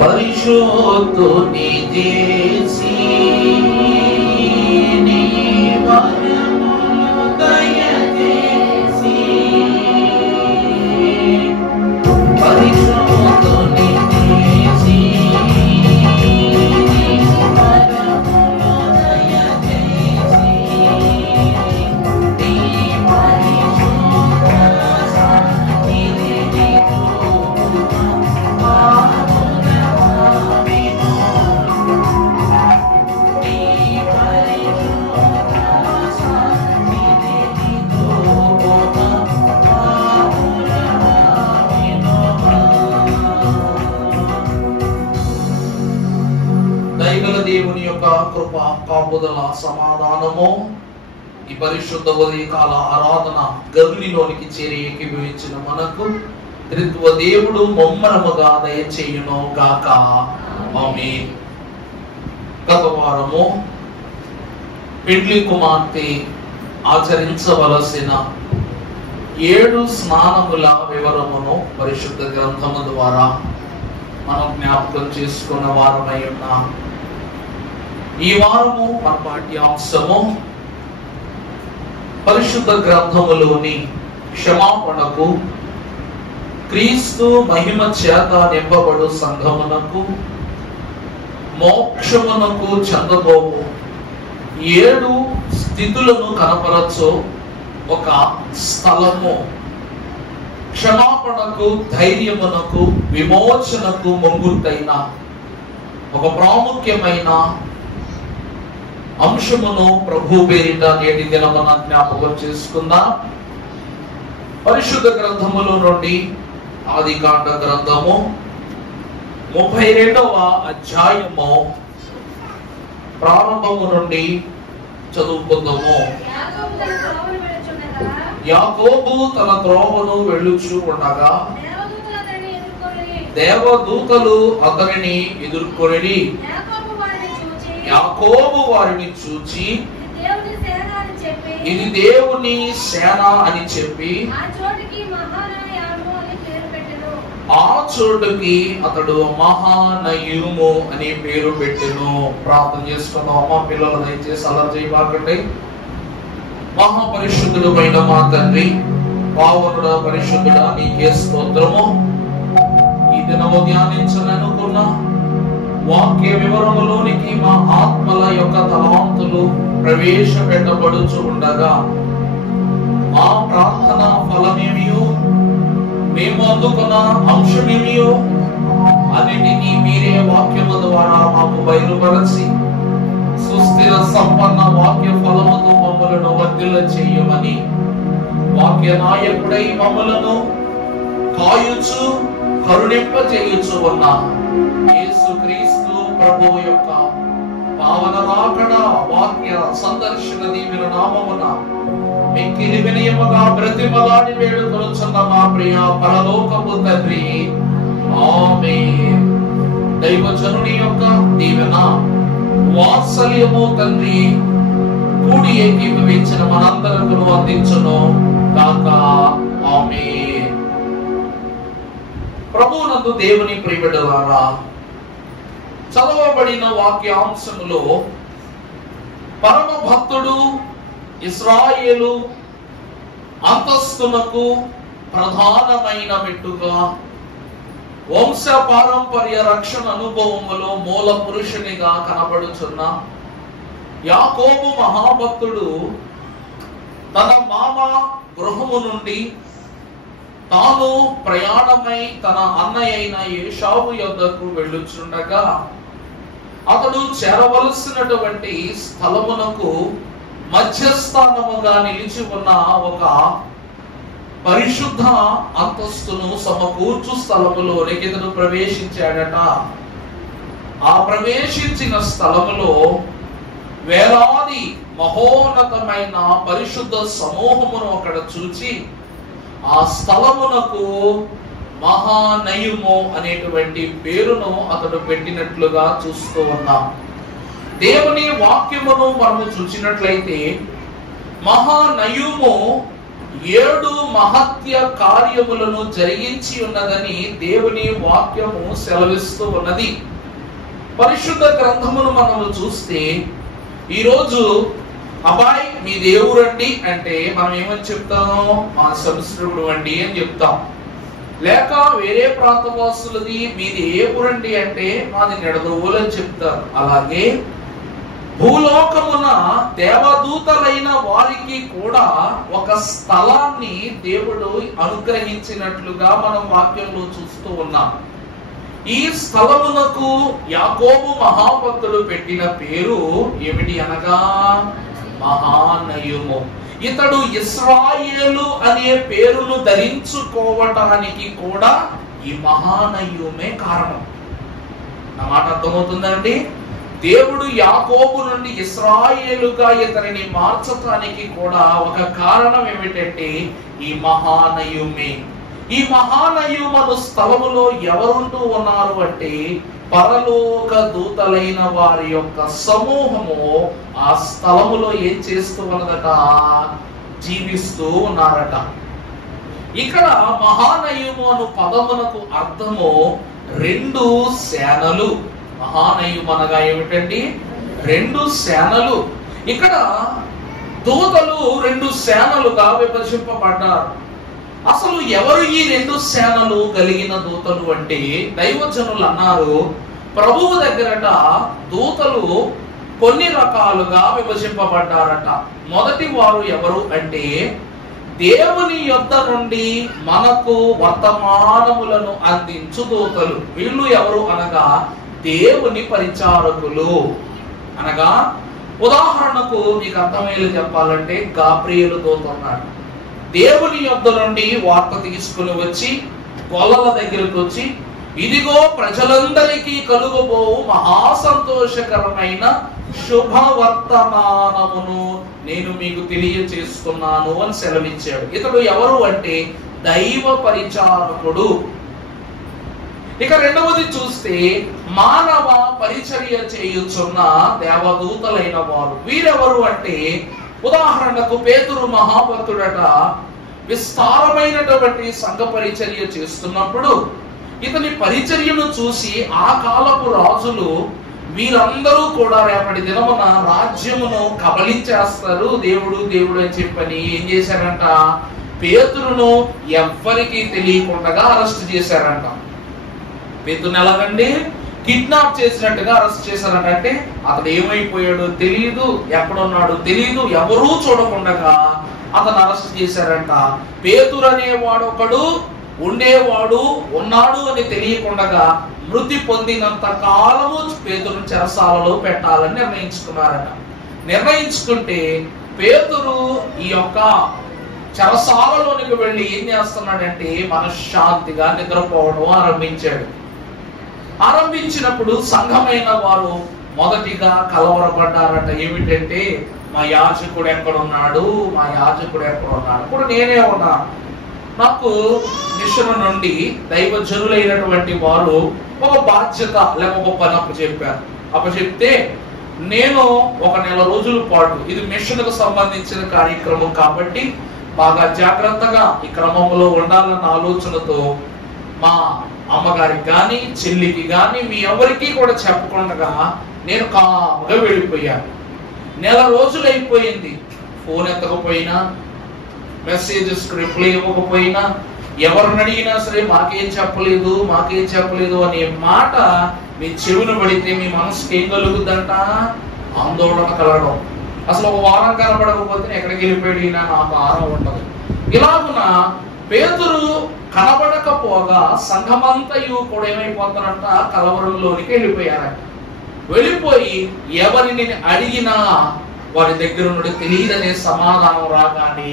పరిశుద్ధుని చేసి నీ వరములు దయచేసి పరిశుద్ధుని చేసి నీ వరములు దయచేసి నీ పరిశుద్ధ సన్నిధిని దేవుని యొక్క కృప కాపుదల సమాధానము ఈ పరిశుద్ధ ఉదయకాల ఆరాధన గదిలోనికి చేరి ఏకీభవించిన మనకు త్రిత్వ దేవుడు ముమ్మరముగా దయచేయును గాక ఆమేన్. గత వారము పెండ్లి కుమార్తె ఆచరించవలసిన 7 స్నానముల వివరమును పరిశుద్ధ గ్రంథము ద్వారా మనం జ్ఞాపకం చేసుకున్న వారమై ఉన్నాం. ఈ వారము మన పాఠ్యాంశము పరిశుద్ధ గ్రంథములోని క్షమాపణకు క్రీస్తు మహిమ చేత నింపబడు సంఘమునకు మోక్షమునకు చెందబోవు 7 స్థితులను కనపరచు ఒక స్థలము. క్షమాపణకు, ధైర్యమునకు, విమోచనకు ముంగుర్తైన ఒక ప్రాముఖ్యమైన అంశమును ప్రభు పేరిట నేటి దినమున జ్ఞాపకం చేసుకుందాం. పరిశుద్ధ గ్రంథములో నుండి ఆదికాండ గ్రంథము 32వ అధ్యాయము ప్రారంభము నుండి చదువుకుందాము. యాకోబు తన త్రోవను వెళ్ళుచు ఉండగా దేవదూతలు అతనిని ఎదుర్కొని యాకోబు వారిని చూచి ఇది దేవుని సేన అని చెప్పి ఆ చోటుకి అతడు మహానయుము అని పేరు పెట్టెను. ప్రార్థన చేసుకున్నాం. అమ్మ పిల్లలు దయచేసి అలా చేయబాకండి. మహాపరిశుద్ధుడైన మా తండ్రి, పావనుడ పరిశుద్ధుడా, నీకే స్తోత్రము. ఈ దినము ధ్యానించాలనుకున్న వాక్య వివరములోనికి మా ఆత్మల యొక్క తలాంతులు ప్రవేశపెట్టబడుచు ఉండగా మా ప్రార్థన ఫలమేమియో, మేము అందుకున్న అంశమేమియో అన్నిటినీ మీరే వాక్యము ద్వారా మాకు బయలుపరచి సుస్థిర సంపన్న వాక్య ఫలముతో మమ్మలను వర్ధిల్ల చేయమని వాక్య నాయకుడై మమ్మలను కాయుచు కరుణింప చేయుచు ఉన్న యేసుక్రీస్తు ప్రభువు యొక్క పావన రాకడ వాక్య సందర్శన దీవెన నామమున మిక్కిలి వినయముగా బ్రతిమలాడి వేడుకొనుచున్న మా ప్రియ పరలోకపు తండ్రి, ఆమేన్. దైవజనుని యొక్క దీవెన వాత్సల్యము తండ్రి కూడి ఏకీభవించిన మనందరకు అందించును గాక ఆమేన్. ప్రభువునందు దేవుని ప్రియబిడ్డలారా, చదవబడిన వాక్యాంశములో పరమ భక్తుడు ఇశ్రాయేలు అంతస్తునకు ప్రధానమైన మెట్టుగా వంశ పారంపర్య రక్షణ అనుభవములో మూల పురుషునిగా కనబడుచున్న యాకోబు మహాభక్తుడు తన మామ గృహము నుండి తాను ప్రయాణమై తన అన్నయ్యైన ఏశావు యొద్దకు వెళ్ళుచుండగా అతడు చేరవలసినటువంటి స్థలమునకు మధ్యస్థానముగా నిలిచి ఉన్న ఒక పరిశుద్ధ అంతస్తును సమకూర్చు స్థలములోనికి ఇతడు ప్రవేశించాడట. ఆ ప్రవేశించిన స్థలములో వేలాది మహోన్నతమైన పరిశుద్ధ సమూహమును అక్కడ చూచి ఆ స్థలమునకు మహానయుము అనేటువంటి పేరును అతడు పెట్టినట్లుగా చూస్తూ ఉన్నాం. దేవుని వాక్యమును మనము చూసినట్లయితే మహానయుము 7 మహత్య కార్యములను జరిగించి ఉన్నదని దేవుని వాక్యము సెలవిస్తూ ఉన్నది. పరిశుద్ధ గ్రంథమును మనము చూస్తే ఈరోజు అబ్బాయి మీ దేవురండి అంటే మనం ఏమని చెప్తాము? మా సంస్కృతుడు అండి అని చెప్తాం. లేక వేరే ప్రాంతవాసులది మీది ఏ ఊరండి అంటే మాది నిడదవోలు అని చెప్తారు. అలాగే భూలోకమున దేవదూతలైన వారికి కూడా ఒక స్థలాన్ని దేవుడు అనుగ్రహించినట్లుగా మనం వాక్యంలో చూస్తూ ఉన్నాం. ఈ స్థలమునకు యాకోబు మహాభక్తుడు పెట్టిన పేరు ఏమిటి అనగా మహానయుము. ఇతడు ఇశ్రాయేలు అనే పేరును ధరించుకోవటానికి కూడా ఈ మహానయుమే కారణం. నా మాట అర్థమవుతుందండి? దేవుడు యాకోబు నుండి ఇశ్రాయేలుగా ఇతనిని మార్చటానికి కూడా ఒక కారణం ఏమిటంటే ఈ మహానయుమే. ఈ మహానయుమను స్థలములో ఎవరుంటూ ఉన్నారు అంటే పరలోక దూతలైన వారి యొక్క సమూహము ఆ స్థలములో ఏం చేస్తూ ఉన్నదట? జీవిస్తూ ఉన్నారట. ఇక్కడ మహానయుము అను పదమునకు అర్థము 2 సేనలు. మహానయుము అనగా ఏమిటండి? 2 సేనలు. ఇక్కడ దూతలు 2 సేనలుగా విభజింపబడ్డారు. అసలు ఎవరు ఈ 2 సేనలు కలిగిన దూతలు అంటే దైవజనులు అన్నారు, ప్రభువు దగ్గరట దూతలు కొన్ని రకాలుగా విభజింపబడ్డారట. మొదటి వారు ఎవరు అంటే దేవుని యొద్ద నుండి మనకు వర్తమానములను అందించు దూతలు. వీళ్ళు ఎవరు అనగా దేవుని పరిచారకులు. అనగా ఉదాహరణకు మీకు అర్థమయ్యేలా చెప్పాలంటే గాబ్రియేలు దూత ఉన్నాడు. దేవుని యొద్ద నుండి వార్త తీసుకుని వచ్చి గొల్లల దగ్గరకు వచ్చి, ఇదిగో ప్రజలందరికీ కలుగబో మహా సంతోషకరమైన శుభవర్తమానమును నేను మీకు తెలియచేస్తున్నాను అని సెలవిచ్చాడు. ఇతడు ఎవరు అంటే దైవ పరిచారకుడు. ఇక రెండవది చూస్తే మానవ పరిచర్య చేయుచున్న దేవదూతలైన వారు. వీరెవరు అంటే ఉదాహరణకు పేతురు మహాభక్తుడట విస్తారమైనటువంటి సంఘ పరిచర్య చేస్తున్నప్పుడు ఇతని పరిచర్యను చూసి ఆ కాలపు రాజులు వీరందరూ కూడా రేపటి దినమున రాజ్యమును కబలించేస్తారు దేవుడు దేవుడు అని చెప్పని ఏం చేశారంట? పేతురును ఎవ్వరికీ తెలియకుండా అరెస్ట్ చేశారంట. పేతురుని ఎలాగండి? కిడ్నాప్ చేసినట్టుగా అరెస్ట్ చేశారంట. అంటే అతడు ఏమైపోయాడో తెలియదు, ఎక్కడున్నాడో తెలియదు, ఎవరూ చూడకుండా అతను అరెస్ట్ చేశారంట. పేతురు అనేవాడు ఒకడు ఉండేవాడు, ఉన్నాడు అని తెలియకుండా మృతి పొందినంత కాలము పేతురు చెరసాలలో పెట్టాలని నిర్ణయించుకున్నారట. నిర్ణయించుకుంటే పేతురు ఈ యొక్క చెరసాలలోనికి వెళ్ళి ఏం చేస్తున్నాడంటే మనశ్శాంతిగా నిద్రపోవడం ఆరంభించాడు. ఆరంభించినప్పుడు సంఘమైన వారు మొదటిగా కలవరపడ్డారట. ఏమిటంటే మా యాజకుడు ఎక్కడున్నాడు, మా యాజకుడు ఎక్కడున్నాడు. ఇప్పుడు నేనే ఉన్నా, నాకు మిషన్ నుండి దైవజనులైనటువంటి వారు ఒక బాధ్యత లేక ఒక పని అప్పచెప్పారు. అప్పచెప్తే నేను 1 నెల రోజుల పాటు ఇది మిషన్ కు సంబంధించిన కార్యక్రమం కాబట్టి బాగా జాగ్రత్తగా ఈ క్రమంలో ఉండాలన్న ఆలోచనతో మా అమ్మగారికి కానీ చెల్లికి కానీ మీ ఎవరికి కూడా చెప్పకుండా నేను కాముగా వెళ్ళిపోయాను. 1 నెల రోజులు అయిపోయింది. ఫోన్ ఎత్తకపోయినా, మెసేజెస్ రిప్లై ఇవ్వకపోయినా, ఎవరిని అడిగినా సరే మాకేం చెప్పలేదు అనే మాట మీ చెవిన పడితే మీ మనసుకి ఏం కలుగుద్దంట? ఆందోళన కలగడం. అసలు 1 వారం కనబడకపోతే ఎక్కడికి వెళ్ళిపోయాడు నాకు ఆరం ఉండదు. ఇలాగున పేతురు కనబడకపోగా సంఘమంతయు కూడా ఏమైపోతారంట? కలవరంలోనికి వెళ్ళిపోయారంట. వెళ్ళిపోయి ఎవరిని అడిగినా వారి దగ్గర నుండి తెలియదనే సమాధానం రాగానే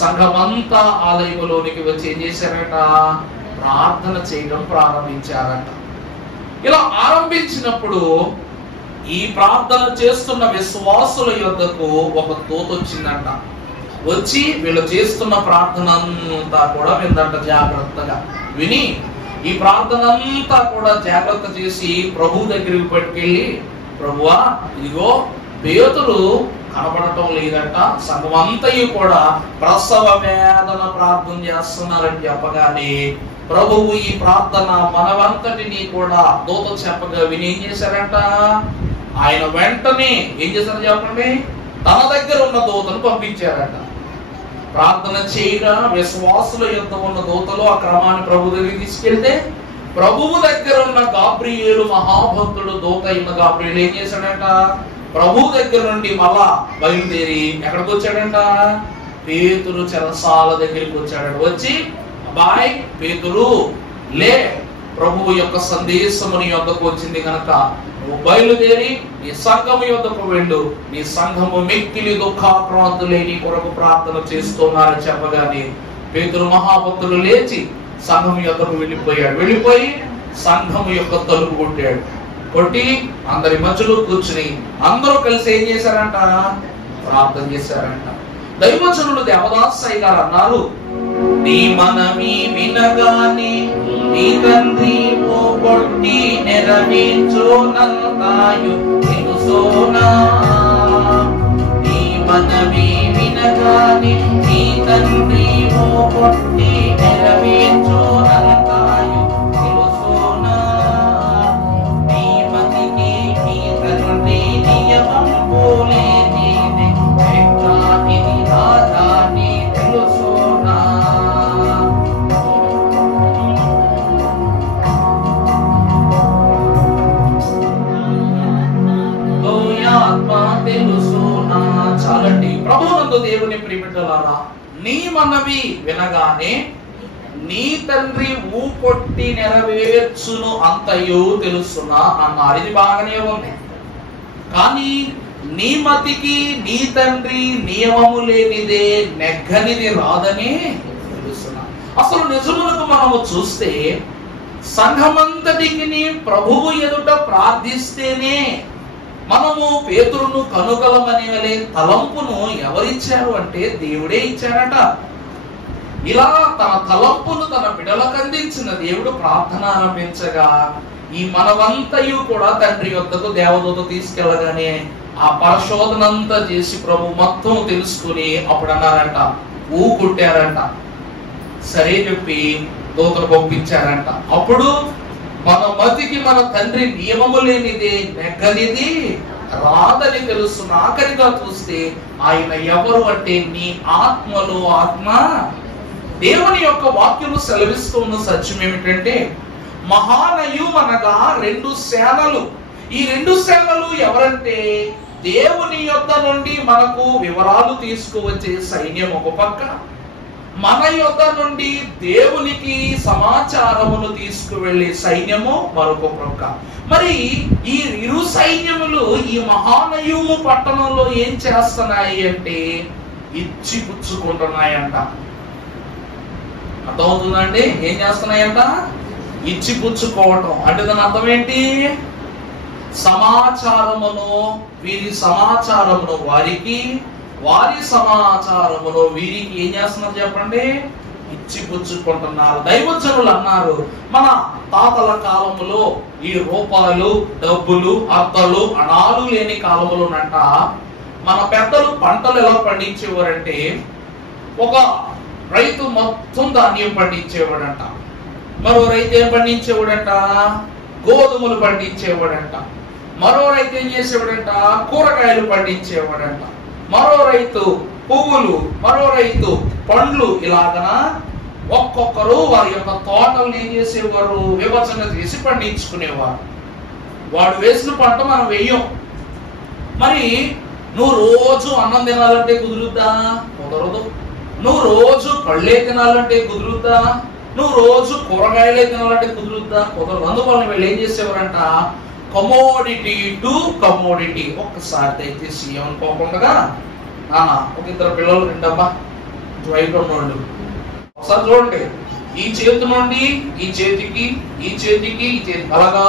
సంఘమంతా ఆలయంలోనికి వచ్చి ఏం చేశారట? ప్రార్థన చేయడం ప్రారంభించారట. ఇలా ఆరంభించినప్పుడు ఈ ప్రార్థన చేస్తున్న విశ్వాసుల యొద్దకు ఒక దూత వచ్చిందంట. వచ్చి వీళ్ళు చేస్తున్న ప్రార్థన అంతా కూడా విందంట. జాగ్రత్తగా విని ఈ ప్రార్థన అంతా కూడా జాగ్రత్త చేసి ప్రభు దగ్గరికి పట్టుకెళ్ళి, ప్రభువా ఇదిగో పేతురు కనబడటం లేదంట. సంఘం అంతయు కూడా ప్రసవ వేదన ప్రార్థన చేస్తున్నారని చెప్పగానే ప్రభువు ఈ ప్రార్థన మనవంతటిని కూడా దూత చెప్పగా విని ఏం చేశారంట, ఆయన వెంటనే ఏం చేశారో చెప్పండి, తన దగ్గర ఉన్న దూతను పంపించారంట. ప్రార్థన చేయగా విశ్వాసుల యుద్ధ ఉన్న దూతలు ఆ క్రమాన్ని ప్రభు దగ్గరికి తీసుకెళ్తే, ప్రభువు దగ్గర ఉన్న గాబ్రియేలు మహాభక్తుడు దూత అయిన గాబ్రియేలు ఏం చేశాడంట, ప్రభు దగ్గర నుండి మళ్ళా బయలుదేరి ఎక్కడికి వచ్చాడంట, పేతురు చెరసాల దగ్గరికి వచ్చాడంట. వచ్చి, అబ్బాయ్ పేతురు లే, ప్రభువు యొక్క సందేశము నీ యొద్దకు వచ్చింది కనుక నువ్వు బయలుదేరి నీ సంఘము యొద్దకు వెళ్ళు, నీ సంఘము మిక్కిలి దుఃఖాక్రాంతులై నీ కొరకు ప్రార్థన చేస్తున్నారని చెప్పగానే పేతురు మహాభక్తుడు లేచి సంఘము యొద్దకు వెళ్ళిపోయాడు. వెళ్ళిపోయి సంఘము యొక్క తలుపు కొట్టాడు. కొట్టి అందరి మధ్యలో కూర్చుని అందరూ కలిసి ఏం చేశారంట, ప్రార్థన చేశారంట. దైవజనుడు దేవదాసయ్య గారు అన్నారు, నీ మనవి వినగానే నీ తండ్రి కొట్టి నెరవేర్చునంతాయు తెలుసోనా. నీ మనవి వినగానే నీ తండ్రి కొట్టి నెరవేర్చునంతాయు తెలుసోనా. నీ మతికి నీ తండ్రి నియమం పోలే నీదే వెక్కాటిని రాజాని తెలుసోనా. చాలండి. ప్రభువునందు దేవుని ప్రియబిడ్డలారా, నీ మనవి వినగానే నీ తండ్రి ఊకొట్టి నెరవేర్చును అంతయు తెలుసునా అన్నారు. ఇది బాగానే ఉంది. కానీ నీ మతికి నీ తండ్రి నియమము లేనిదే నెగ్గనిది రాదని తెలుసునా. అసలు నిజములకు మనము చూస్తే సంఘమంతటికి ప్రభువు ఎదుట ప్రార్థిస్తేనే మనము పేతురును కనుగలమనే తలంపును ఎవరిచ్చారు అంటే దేవుడే ఇచ్చారట. ఇలా తన తలంపును తన బిడ్డలకు అందించిన దేవుడు ప్రార్థన ఆరంభించగా ఈ మనవంతయు కూడా తండ్రి యొద్దకు దేవదూత తీసుకెళ్ళగానే ఆ పరిశోధనంతా చేసి ప్రభు మొత్తం తెలుసుకుని అప్పుడు అన్నారంట, ఊకుట్టారంట. సరే చెప్పి దూతను పంపించారంట. అప్పుడు మన మతికి మన తండ్రి నియమము లేనిది నెగ్గనిది రాదని తెలుసు. ఆఖరిగా చూస్తే ఆయన ఎవరు అంటే నీ ఆత్మలో ఆత్మ. దేవుని యొక్క వాక్యము సెలవిస్తున్న సత్యం ఏమిటంటే మహానయం అనగా రెండు సేనలు. ఈ రెండు సేనలు ఎవరంటే దేవుని యొద్ద నుండి మనకు వివరాలు తీసుకువచ్చే సైన్యం ఒక పక్క, మన యొద్ద నుండి దేవునికి సమాచారమును తీసుకువెళ్ళే సైన్యము మరొక ప్రక్క. మరి ఈ ఇరు సైన్యములు ఈ మహానయము పట్టణంలో ఏం చేస్తున్నాయి అంటే ఇచ్చిపుచ్చుకుంటున్నాయంట. అర్థమవుతుందండి? ఏం చేస్తున్నాయంట? ఇచ్చిపుచ్చుకోవటం. అంటే దాని అర్థం ఏంటి? సమాచారమును, వీరి సమాచారమును వారికి, వారి సమాచారమును వీరికి ఏం చేస్తున్నారు చెప్పండి? ఇచ్చిపుచ్చుకుంటున్నారు. దైవజనులు అన్నారు, మన తాతల కాలములో ఈ రూపాయలు, డబ్బులు, అద్దలు, అణాలు లేని కాలములోనంట మన పెద్దలు పంటలు ఎలా పండించేవారంటే ఒక రైతు మొత్తం ధాన్యం పండించేవాడంట, మరో రైతు ఏం పండించేవాడంట? గోధుమలు పండించేవాడంట, మరో రైతు ఏం చేసేవాడంట? కూరగాయలు పండించేవాడంట, మరో రైతు పువ్వులు, మరో రైతు పండ్లు. ఇలాగనా ఒక్కొక్కరు వారి యొక్క తోటలను ఏం చేసేవారు? విభజన చేసి పండించుకునేవారు. వాడు వేసిన పంట మనం వెయ్యం. మరి నువ్వు రోజు అన్నం తినాలంటే కుదురుద్దా? కుదరదు. నువ్వు రోజు పళ్ళే తినాలంటే కుదురుద్దా? నువ్వు రోజు కూరగాయలే తినాలంటే కుదురుద్దా? కుదరదు. అందువల్ల వీళ్ళు ఏం చేసేవారంట? Commodity to commodity. ఒక్కసారి దయచేసి ఏమనుకోకుండా, ఒక ఇద్దరు పిల్లలు రెండమ్మా వైట్ ఉన్నోళ్ళు ఒకసారి చూడండి. ఈ చేతి నుండి ఈ చేతికి, ఈ చేతికి ఈ చేతి, అలాగా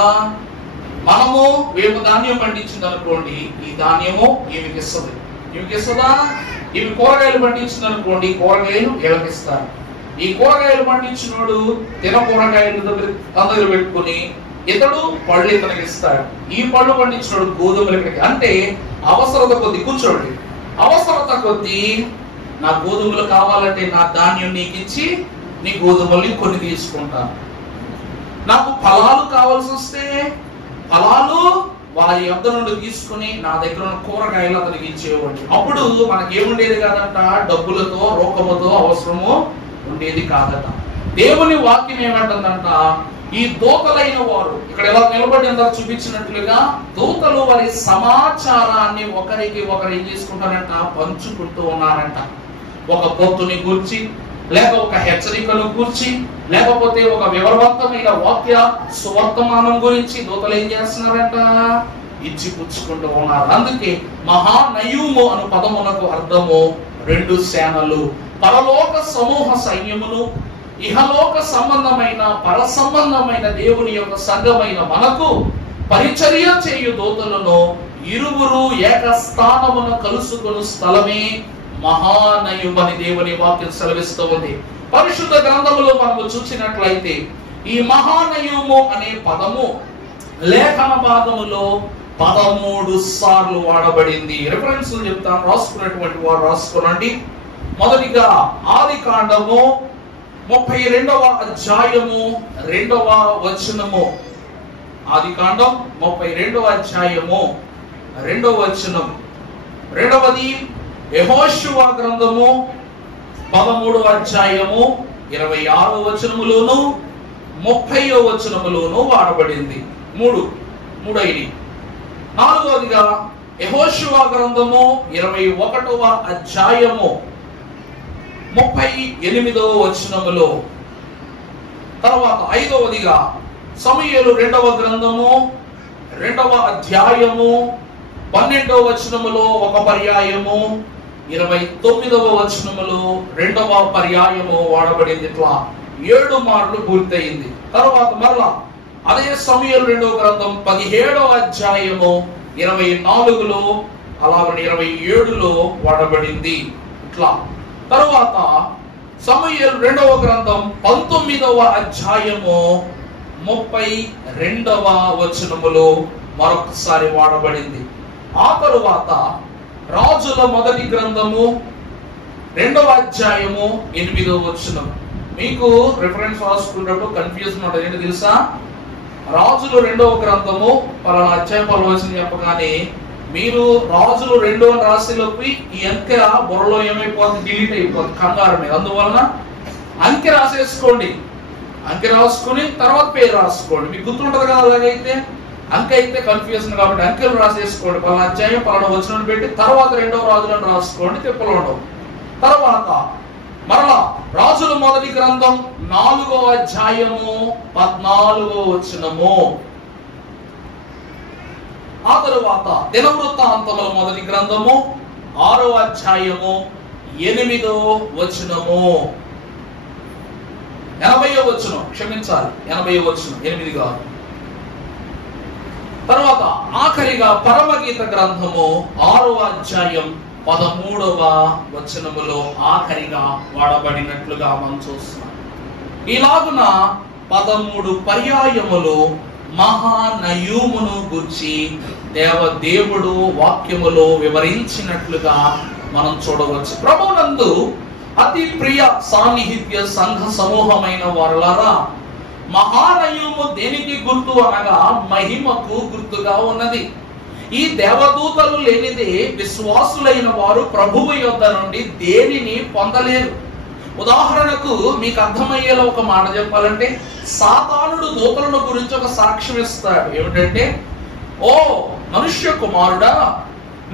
మనము వేపు ధాన్యం పండించింది అనుకోండి, ఈ ధాన్యము ఈమెకి ఇస్తుంది. ఈమెకి ఇస్తుందా? ఈమె కూరగాయలు పండించింది అనుకోండి, కూరగాయలు వీళ్ళకిస్తారు. ఈ కూరగాయలు పండించినోడు తిన కూరగాయలు దగ్గర పెట్టుకుని ఇతడు పళ్ళు ఇతనికి ఇస్తాడు. ఈ పళ్ళు పండించినోడు గోధుమలు ఇక్కడికి. అంటే అవసరత కొద్ది కూర్చోండి. అవసరత కొద్దీ నా గోధుమలు కావాలంటే నా ధాన్యం నీకు ఇచ్చి నీ గోధుమల్ని కొన్ని తీసుకుంటాను. నాకు ఫలాలు కావాల్సి వస్తే ఫలాలు వారి యొద్ద నుండి తీసుకుని నా దగ్గర ఉన్న కూరగాయలు అతనికి ఇచ్చేవాడు. అప్పుడు మనకేముండేది కాదంట, డబ్బులతో రోకముతో అవసరము ఉండేది కాదట. దేవుని వాక్యం ఏమంటుందంట, ఈ దూతలైన వారు ఇక్కడ ఎలా నిలబడి అందరూ చూపించినట్లుగా దూతలు వారి సమాచారాన్ని ఒకరికి ఒకరు ఏం చేసుకుంటారంట, పంచుకుంటూ ఉన్నారంట. ఒక పొత్తుని గూర్చి, లేక ఒక హెచ్చరికను గూర్చి, లేకపోతే ఒక వివరవంతమైన వాక్య సువర్తమానం గురించి దూతలు ఏం చేస్తున్నారంట, ఇచ్చి పుచ్చుకుంటూ ఉన్నారు. అందుకే మహానయుము అను పదమునకు అర్థము రెండు సేనలు, పరలోక సమూహ సైన్యమును, ఇహలోక సంబంధమైన పర సంబంధమైన దేవుని యొక్క సంఘమైన మనకు పరిచర్య చేయు దూతలను ఇరువురు ఏకస్థానమున కలుసుకుని స్థలమే మహానయుమని దేవుని వాక్యం సెలవిస్తూ ఉంది. పరిశుద్ధ గ్రంథములో మనము చూసినట్లయితే ఈ మహానయుము అనే పదము లేఖన భాగములో 13 సార్లు వాడబడింది. రిఫరెన్స్ చెప్తాను, రాసుకున్నటువంటి వారు రాసుకోనండి. మొదటిగా ఆదికాండము 32వ అధ్యాయము 2వ వచనము. ఆదికాండం 32వ అధ్యాయము 2వ వచనం. రెండవది యెహోషువ గ్రంథము 13వ అధ్యాయము 26వ వచనములోను 30వ వచనములోను వాడబడింది. మూడు ఇది. నాలుగవదిగా యెహోషువ గ్రంథము 21వ అధ్యాయము 38వ వచనములో. తర్వాత ఐదవదిగా సమూయేలు 2వ గ్రంథము 2వ అధ్యాయము 12వ వచనములో ఒక పర్యాయము, 29వ వచనములో 2వ పర్యాయము వాడబడింది. ఇట్లా 7 మార్లు పూర్తయింది. తర్వాత మరలా అదే సమూయేలు 2వ గ్రంథం 17వ అధ్యాయము 24లో, అలాగే 27లో వాడబడింది. ఇట్లా తరువాత సమూయేలు 2వ గ్రంథం 19వ అధ్యాయము 32వ వచనములో మరొకసారి వాడబడింది. ఆ తరువాత రాజుల మొదటి గ్రంథము 2వ అధ్యాయము 8వ వచనం. మీకు రిఫరెన్స్ రాసుకున్నప్పుడు కన్ఫ్యూజన్ ఉంటుంది. ఏంటి తెలుసా, రాజులు 2వ గ్రంథము పలానా అధ్యాయం పలానా వచనం చెప్పగానే మీరు రాజులు 2వ రాశిలోకి ఈ అంకె బుర్రలో ఏమైపోతుంది, డిలీట్ అయిపోతుంది కంగారు మీద. అందువలన అంకె రాసేసుకోండి. అంకె రాసుకుని తర్వాత పేరు రాసుకోండి. మీకు గుర్తుంటది కదా. అలాగైతే అంకె అయితే కన్ఫ్యూజన్ కాబట్టి అంకెలు రాసేసుకోండి. పలానా అధ్యాయం పలానా వచనం పెట్టి తర్వాత 2వ రాజులను రాసుకోండి, తిప్పలు ఉండవు. తర్వాత మరలా రాజుల మొదటి గ్రంథం 4వ అధ్యాయము 14వ వచనము. ఆ తరువాత దినవృత్తాంతముల మొదటి గ్రంథము 6వ అధ్యాయము 8వ వచనము. 80వ వచనం, క్షమించాలి 80వ వచనం, 8 కాదు. తర్వాత ఆఖరిగా పరమగీత గ్రంథము 6వ అధ్యాయం 13వ వచనములో ఆఖరిగా వాడబడినట్లుగా మనం చూస్తున్నాం. ఇలాగున 13 పర్యాయములు మహానయుమును గురించి దేవుడు వాక్యములో వివరించినట్లుగా మనం చూడవచ్చు. ప్రభువునందు అతి ప్రియ సాన్నిహిత్య సంఘ సమూహమైన వారలారా, మహానయుము దేనికి గుర్తు అనగా మహిమకు గుర్తుగా ఉన్నది. ఈ దేవదూతలు లేనిదే విశ్వాసులైన వారు ప్రభువు యొద్ద నుండి దేనిని పొందలేరు. ఉదాహరణకు మీకు అర్థమయ్యేలా ఒక మాట చెప్పాలంటే, సాతానుడు దూతలను గురించి ఒక సాక్ష్యం ఇస్తాడు. ఏమిటంటే, ఓ మనుష్య కుమారుడా,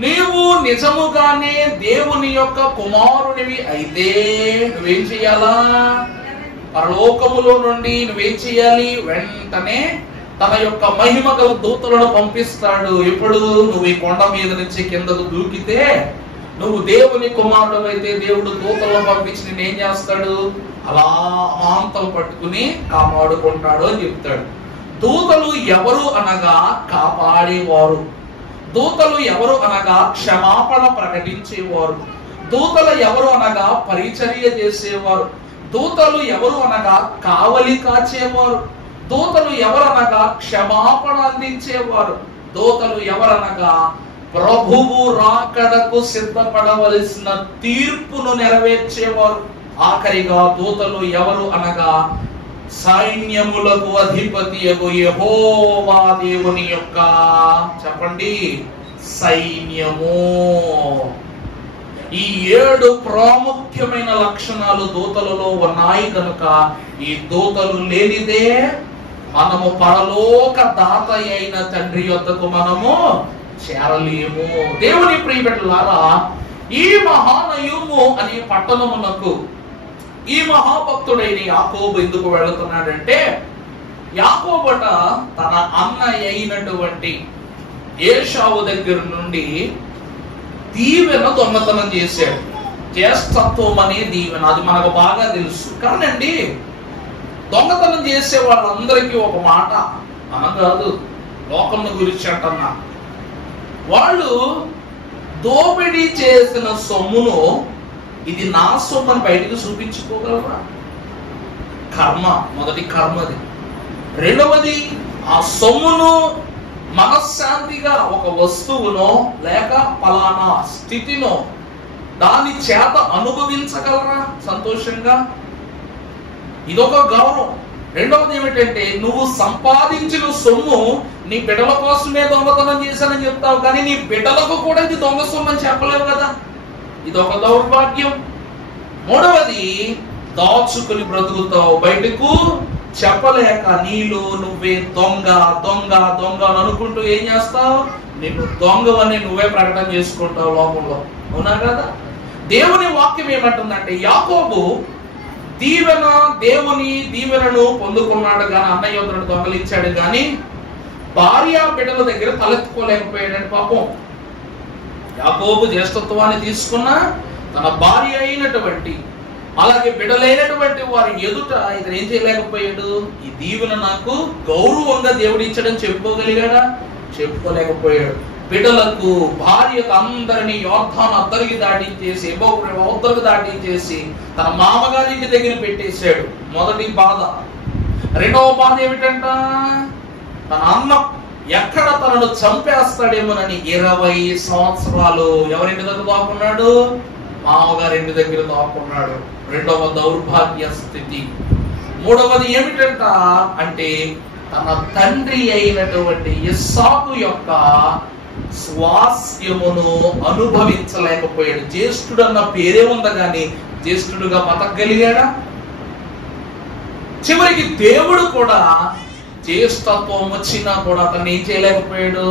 నీవు నిజముగానే దేవుని యొక్క కుమారునివి అయితే నువ్వేం చెయ్యాలా, పరలోకములో నుండి నువ్వేం చెయ్యాలి, వెంటనే తన యొక్క మహిమ గల దూతలను పంపిస్తాడు. ఎప్పుడు నువ్వు ఈ కొండ మీద నుంచి కిందకు దూకితే, నువ్వు దేవుని కుమారుడు అయితే దేవుడు దూతలను పంపించి నేను ఏం చేస్తాడు, అలా అమాంతం పట్టుకుని కాపాడుకుంటాడు అని చెప్తాడు. దూతలు ఎవరు అనగా కాపాడేవారు. దూతలు ఎవరు అనగా క్షమాపణ ప్రకటించేవారు. దూతలు ఎవరు అనగా పరిచర్య చేసేవారు. దూతలు ఎవరు అనగా కావలి కాచేవారు. దూతలు ఎవరనగా క్షమాపణ అందించేవారు. దూతలు ఎవరనగా ప్రభువు రాకడకు సిద్ధపడవలసిన తీర్పును నెరవేర్చేవారు. ఆఖరిగా దూతలు ఎవరు అనగా సైన్యములకు అధిపతియగు యెహోవా దేవుని యొక్క, చెప్పండి, సైన్యము. ఈ 7 ప్రాముఖ్యమైన లక్షణాలు దూతలలో ఉన్నాయి కనుక ఈ దూతలు లేనిదే మనము పరలోక దాత అయిన తండ్రి యొద్దకు మనము చేరలేము. దేవుని ప్రియబిడ్డలారా, ఈ మహానయుము అనే పట్టణమునకు ఈ మహాభక్తుడైన యాకోబు ఎందుకు వెళుతున్నాడంటే, యాకోబట తన అన్న అయినటువంటి ఏశావు దగ్గర నుండి దీవెన దొంగతనం చేశాడు. జ్యేష్ఠత్వం అనే దీవెన, అది మనకు బాగా తెలుసు. కానండి, దొంగతనం చేసే వాళ్ళందరికీ ఒక మాట, మనం కాదు, లోకం గురించి అంటున్నా, వాళ్ళు దోపిడీ చేసిన సొమ్మును ఇది నా సొమ్మని బయటకు చూపించుకోగలరా? కర్మ, మొదటి కర్మది. రెండవది, ఆ సొమ్మును మనశ్శాంతిగా ఒక వస్తువునో లేక ఫలానా స్థితినో దాని చేత అనుభవించగలరా సంతోషంగా? ఇదొక గౌరవం. రెండవది ఏమిటంటే, నువ్వు సంపాదించిన సొమ్ము నీ బిడ్డల కోసమే దొంగతనం చేశానని చెప్తావు, కానీ నీ బిడ్డలకు కూడా ఇది దొంగ సొమ్ము అని చెప్పలేవు కదా. ఇదొక దౌర్భాగ్యం. మూడవది, దాచుకుని బ్రతుకుతావు, బయటకు చెప్పలేక నీలో నువ్వే దొంగ దొంగ దొంగ అని అనుకుంటూ ఏం చేస్తావు? నిన్ను దొంగవని నువ్వే ప్రకటన చేసుకుంటావు లోకంలో, అవునా కదా? దేవుని వాక్యం ఏమంటుందంటే, యాకోబు దీవెన, దేవుని దీవెనను పొందుకున్నాడు కానీ అన్నయ్య యొద్దను దొంగలించాడు కానీ భార్య బిడ్డల దగ్గర తలెత్తుకోలేకపోయాడు. పాపం యాకోబు జ్యేష్ఠత్వాన్ని తీసుకున్న తన భార్య అయినటువంటి అలాగే బిడ్డలైనటువంటి వారి ఎదుట ఇతను ఏం చేయలేకపోయాడు? ఈ దీవెన నాకు గౌరవంగా దేవుడు ఇచ్చాడని చెప్పుకోగలిగాడా? చెప్పుకోలేకపోయాడు. బిడ్డలకు, భార్యకు అందరినీ యోర్దాను అద్దరికి దాటించేసి, అవతలకు దాటించేసి తన మామగారి ఇంటి దగ్గర పెట్టేశాడు. మొదటి బాధ. రెండవ బాధ ఏమిటంట? తన అన్న ఎక్కడ తనను చంపేస్తాడేమోనని 20 సంవత్సరాలు ఎవరింటి దగ్గర దాక్కున్నాడు? మామగారి ఇంటి దగ్గర దాక్కున్నాడు. రెండవ దౌర్భాగ్య స్థితి. మూడవది ఏమిటంట అంటే, తన తండ్రి అయినటువంటి ఇస్సాకు యొక్క స్వాస్థ్యమును అనుభవించలేకపోయాడు. జ్యేష్ఠుడు అన్న పేరే ఉందా కానీ జ్యేష్ఠుడుగా బతకగలిగాడా? చివరికి దేవుడు కూడా జ్యేష్ఠత్వం వచ్చినా కూడా అతన్ని ఏం చేయలేకపోయాడు?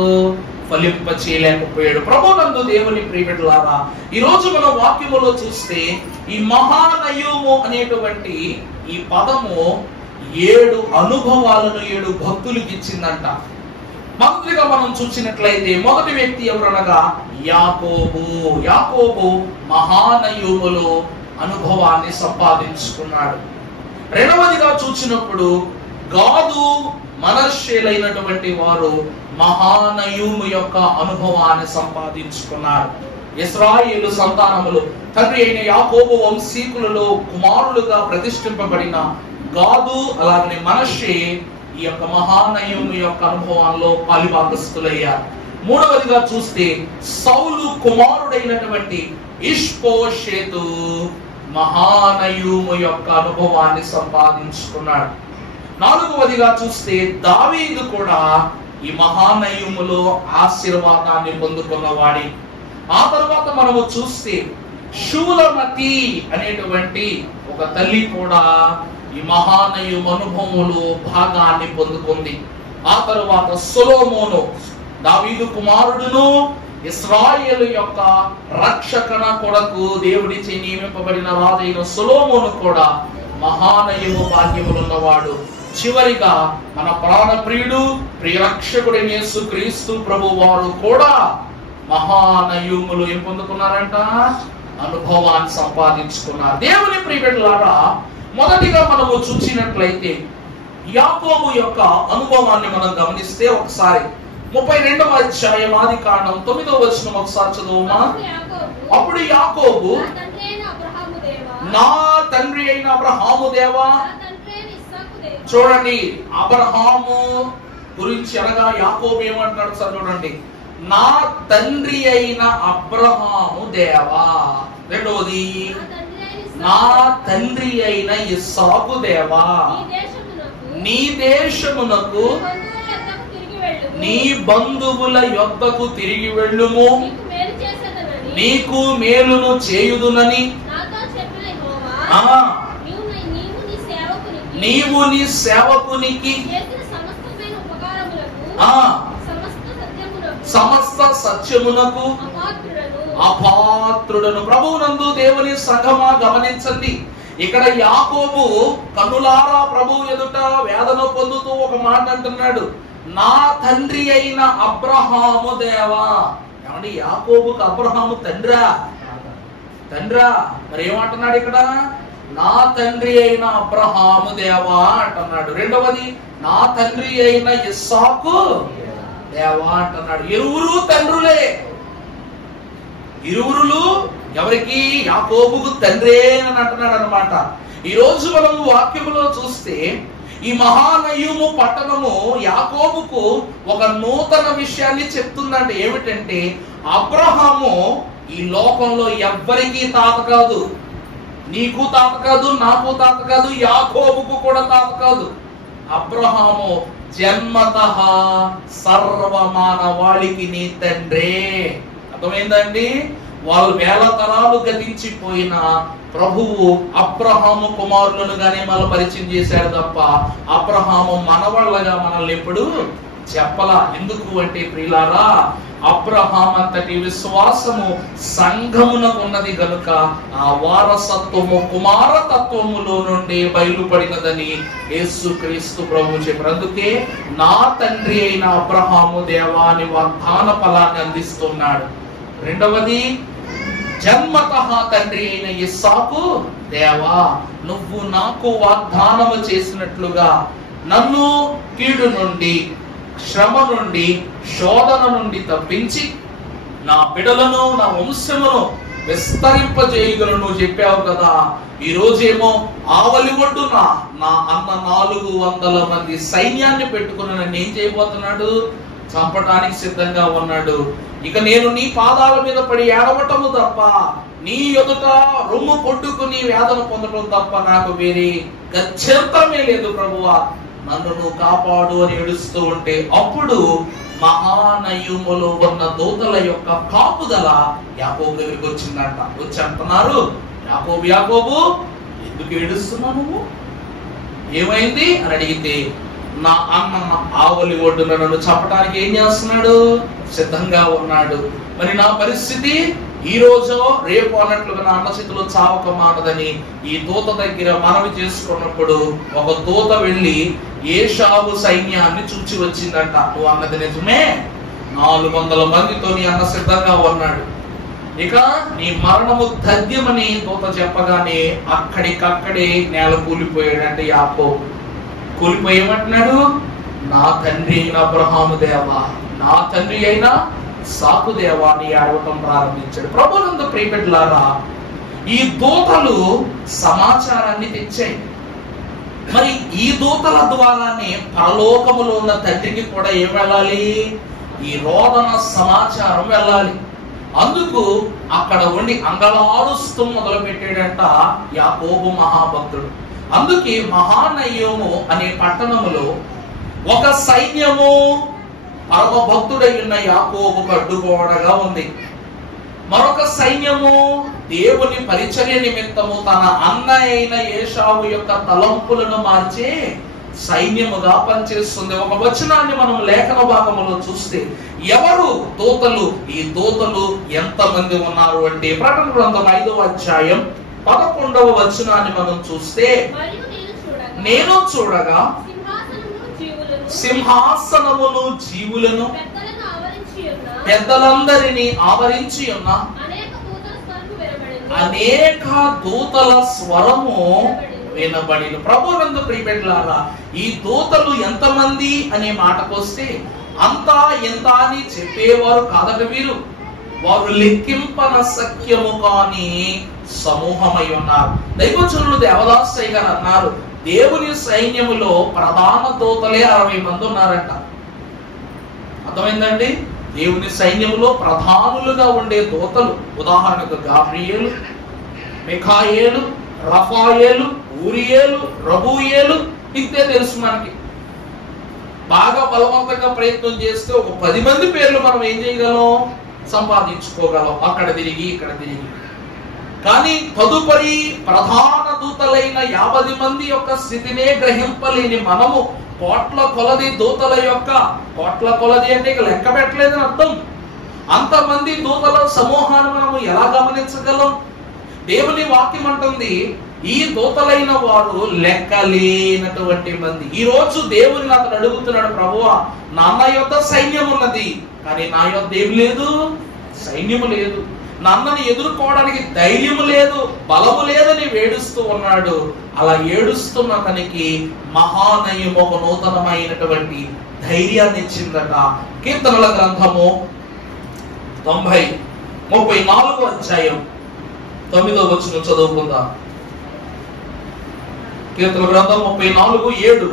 ఫలింప చేయలేకపోయాడు. ప్రభునందు దేవుని ప్రియబిడ్డలారా, ఈ రోజు మనం వాక్యములో చూస్తే ఈ మహానయుము అనేటువంటి ఈ పదము 7 అనుభవాలను 7 భక్తులకు ఇచ్చిందంట. మొదటిగా మనం చూసినట్లయితే మొదటి వ్యక్తి ఎవరనగా యాకోబు. యాకోబు మహానయుములో అనుభవాన్ని సంపాదించుకున్నాడు. రెండవదిగా చూసినప్పుడు గాదు, మనష్షేలైనటువంటి వారు మహానయుము యొక్క అనుభవాన్ని సంపాదించుకున్నారు. ఇశ్రాయేలు సంతానములు తండ్రి అయిన యాకోబు వంశీకులలో కుమారులుగా ప్రతిష్ఠింపబడిన గాదు అలాగే మనష్షే ఈ యొక్క మహానయుము యొక్క అనుభవాల్లో పాలిభాగస్తులయ్యారు. మూడవదిగా చూస్తే సౌలు కుమారుడైనటువంటి ఇష్బోషెతు మహానయుము యొక్క అనుభవాన్ని సంపాదించుకున్నాడు. నాలుగవదిగా చూస్తే దావీదు కూడా ఈ మహానయుములో ఆశీర్వాదాన్ని పొందుకున్నవాడి. ఆ తర్వాత మనము చూస్తే షూలమతి అనేటువంటి ఒక తల్లి కూడా ఈ మహానయుము అనుభవములో భాగాన్ని పొందుకుంది. ఆ తరువాత సొలొమోను, దావీదు కుమారుడును ఇశ్రాయేలు యొక్క రక్షకన కొరకు దేవుడిచే నియమింపబడిన రాజైన సొలొమోను కూడా మహానయుము భాగ్యములున్నవాడు. చివరిగా మన ప్రాణప్రియుడు ప్రియరక్షకుడైన యేసుక్రీస్తు ప్రభు వారు కూడా మహానయుములు ఏం పొందుకున్నారంట? అనుభవాన్ని సంపాదించుకున్నారు. దేవుని ప్రియబిడ్డలారా, మొదటిగా మనము చూసినట్లయితే యాకోబు యొక్క అనుభవాన్ని మనం గమనిస్తే ఒకసారి 32వ అధ్యాయం ఆదికాండం 9వ వచనం ఒకసారి చదువుమా. అప్పుడు యాకోబు, నా తండ్రి అయిన అబ్రహాము దేవా. చూడండి, అబ్రహాము గురించి అనగా యాకోబు ఏమంటున్నాడు సార్ చూడండి. నా తండ్రి అయిన అబ్రహాము దేవా. రెండవది, నా తండ్రి అయిన ఇస్సాకు దేవా, నీ దేశమునకు నీ బంధువుల యొద్దకు తిరిగి వెళ్ళుము, నీకు మేలును చేయుదునని నీవు నీ సేవకునికి సమస్త సత్యమునకు అపాత్రుడను. ప్రభువునందు దేవుని సంఘమా గమనించండి, ఇక్కడ యాకోబు కన్నులారా ప్రభు ఎదుట వేదన పొందుతూ ఒక మాట అంటున్నాడు, నా తండ్రి అయిన అబ్రహాము దేవా. ఏమండి, యాకోబుకు అబ్రహాము తండ్రా? మరి ఏమంటున్నాడు ఇక్కడ? నా తండ్రి అయిన అబ్రహాము దేవా అంటున్నాడు. రెండవది, నా తండ్రి అయిన ఇస్సాకు దేవా అంటున్నాడు. ఇరువురు తండ్రులే. ఇరువురులు ఎవరికి? యాకోబుకు తండ్రే అని అంటున్నాడు అనమాట. ఈ రోజు మనం వాక్యములో చూస్తే ఈ మహానయము పట్టణము యాకోబుకు ఒక నూతన విషయాన్ని చెప్తుందంటే ఏమిటంటే, అబ్రహాము ఈ లోకంలో ఎవ్వరికీ తాత కాదు. నీకు తాత కాదు, నాకు తాత కాదు, యాకోబుకు కూడా తాత కాదు. అబ్రహాము జన్మతః సర్వమానవాళికి నీ తండ్రే. అర్థమైందండి? వాళ్ళు వేల తరాలు గతించిపోయిన ప్రభువు అబ్రహాము కుమారులను గానే మనం పరిచయం చేశాడు తప్ప అబ్రహాము మనవాళ్ళగా మనల్ని ఎప్పుడు చెప్పలా. ఎందుకు అంటే ప్రియులారా, అబ్రహాం అంతటి విశ్వాసము సంఘమునకు ఉన్నది గనుక ఆ వారసత్వము కుమారతత్వములో నుండి బయలుపడినదని యేసుక్రీస్తు ప్రభు చెప్పారు. అందుకే నా తండ్రి అయిన అబ్రహాము దేవాని వాగ్దాన ఫలాన్ని అందిస్తున్నాడు. రెండవది, జన్మతః తండ్రి అయిన ఇస్సాకు దేవా, నువ్వు నాకు వాగ్దానము చేసినట్లుగా నన్ను కీడు నుండి, శ్రమ నుండి, శోధన నుండి తప్పించి నా బిడ్డలను, నా వంశమును విస్తరింపజేయగలను చెప్పావు కదా. ఈ రోజేమో ఆవలి ఒడ్డున నా అన్న 400 మంది సైన్యాన్ని పెట్టుకుని నన్ను ఏం చేయబోతున్నాడు? చంపడానికి సిద్ధంగా ఉన్నాడు. ఇక నేను నీ పాదాల మీద పడి ఏడవటము తప్ప, నీ ఎదుట రొమ్ము కొట్టుకుని వేదన పొందడం తప్ప నాకు వేరే గత్యంతరమే లేదు ప్రభువా, నన్ను నువ్వు కాపాడు అని ఏడుస్తూ ఉంటే అప్పుడు మహానయములో ఉన్న దూతల యొక్క కాపుదల యాకోబు దగ్గరికి వచ్చిందంట. వచ్చి అంటున్నారు, యాకోబు యాకోబు ఎందుకు ఏడుస్తున్నావు నువ్వు? ఏమైంది అని అడిగితే, నా అన్న ఆవలి ఒడ్డున నన్ను చంపడానికి ఏం చేస్తున్నాడు? సిద్ధంగా ఉన్నాడు. మరి నా పరిస్థితి ఈ రోజు రేపు అన్నట్లుగా నా అన్న చేతిలో చావక మానదని ఈ దూత దగ్గర మనవి చేసుకున్నప్పుడు ఒక దూత వెళ్ళి ఏషావు సైన్యాన్ని చూచి వచ్చిందంట. నువ్వు అన్నది నిజమే, 400 మందితో నీ అన్న సిద్ధంగా ఉన్నాడు. ఇక నీ మరణము తథ్యమని దూత చెప్పగానే అక్కడికక్కడే నేల కూలిపోయాడంటే యాకోబు. కూలిపోయి ఏమంటున్నాడు? నా తండ్రి అయిన అబ్రహాము దేవా, నా తండ్రి అయిన ఇస్సాకు దేవా అని అడగటం ప్రారంభించాడు. ప్రభునందు ప్రియబిడ్డలారా, ఈ దూతలు సమాచారాన్ని తెచ్చాయి. మరి ఈ దూతల ద్వారానే పరలోకములో ఉన్న తండ్రికి కూడా ఏం వెళ్ళాలి? ఈ రోదన సమాచారం వెళ్ళాలి. అందుకు అక్కడ ఉండి అంగళారుస్తూ మొదలు పెట్టాడంట యాకోబు మహాభక్తుడు. అందుకే మహానయము అనే పట్టణములో ఒక సైన్యము పరమ భక్తుడై ఉన్న యాకోబుకు అడ్డుగోడగా ఉంది. మరొక సైన్యము దేవుని పరిచర్య నిమిత్తము తన అన్న అయిన ఏషావు యొక్క తలంపులను మార్చే సైన్యముగా పనిచేస్తుంది. ఒక వచనాన్ని మనం లేఖన భాగంలో చూస్తే ఎవరు దూతలు? ఈ దూతలు ఎంతమంది ఉన్నారు అంటే ప్రకటన గ్రంథం 5వ అధ్యాయం 11వ వచనాన్ని మనం చూస్తే, నేను చూడగా సింహాసనమును జీవులను పెద్దలందరినీ ఆవరించి ఉన్న అనేక దూతల స్వరము వినబడిన. ప్రభునందు ప్రియబిడ్డలారా, ఈ దూతలు ఎంతమంది అనే మాటకొస్తే అంతా ఎంత అని చెప్పేవారు కాదట వీరు. వారు లెక్కింపన సఖ్యము కాని సమూహమై ఉన్నారు. దైవజనులు దేవదాసయ్య గారు అన్నారు, దేవుని సైన్యములో ప్రధాన దూతలే 60 మంది ఉన్నారంట. అర్థమైందండి? దేవుని సైన్యంలో ప్రధానులుగా ఉండే దూతలు, ఉదాహరణకు గాబ్రియేలు, మిఖాయేలు, రఫాయేలు, ఊరియేలు, రబూయేలు, ఇంతే తెలుసు మనకి. బాగా బలవంతంగా ప్రయత్నం చేస్తే ఒక 10 మంది పేర్లు మనం ఏం చేయగలం, సంపాదించుకోగలం, అక్కడ తిరిగి ఇక్కడ తిరిగి. కానీ తదుపరి ప్రధాన దూతలైన 50 మంది యొక్క స్థితినే గ్రహింపలేని మనము కోట్ల కొలది దూతల యొక్క, కోట్ల కొలది అంటే ఇక లెక్క పెట్టలేదని అర్థం, అంతమంది దూతల సమూహాన్ని మనము ఎలా గమనించగలం? దేవుని వాక్యం అంటుంది ఈ దూతలైన వారు లెక్కలేనటువంటి మంది. ఈ రోజు దేవుని అతను అడుగుతున్నాడు, ప్రభువా నాన్న యొద్ద సైన్యం ఉన్నది, కానీ నా యొద్ద ఏం లేదు, సైన్యము లేదు, నన్నని ఎదుర్కోవడానికి ధైర్యము లేదు, బలము లేదని వేడుస్తూ ఉన్నాడు. అలా ఏడుస్తున్న అతనికి మహానయము ఒక నూతనమైనటువంటి ధైర్యాన్ని ఇచ్చిందట. కీర్తనల గ్రంథము 34వ అధ్యాయం 9వ వచనం చదువుకుందాం. కీర్తన గ్రంథం 34:7.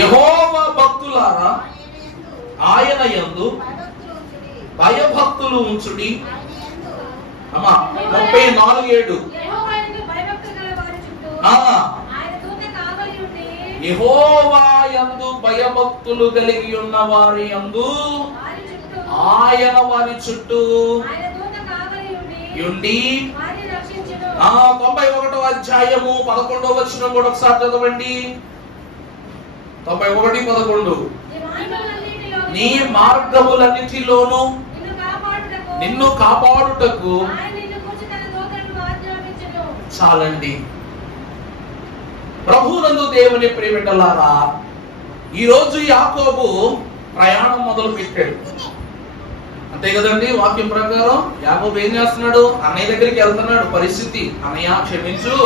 యెహోవా భక్తులారా ఆయన యందు భయభక్తులు ఉంచుడి. అమ్మా 34:7. యెహోవా యందు భయభక్తులు కలిగి ఉన్న వారి యందు ఆయన వారి చుట్టూ ఉండి. 91వ అధ్యాయము 11వ వచనం కూడా ఒకసారి చదవండి. 91:11. నీ మార్గములన్నిటిలోనూ నిన్ను కాపాడుటకు. చాలండి. ప్రభువునందు దేవుని ప్రియబిడ్డలారా, ఈ రోజు యాకోబు ప్రయాణం మొదలు పెట్టాడు, అంతే కదండి. వాక్యం ప్రకారం యాకోబు ఏం చేస్తున్నాడు? అన్నయ్య దగ్గరికి వెళ్తున్నాడు. పరిస్థితి, అన్నయ్య క్షమించు,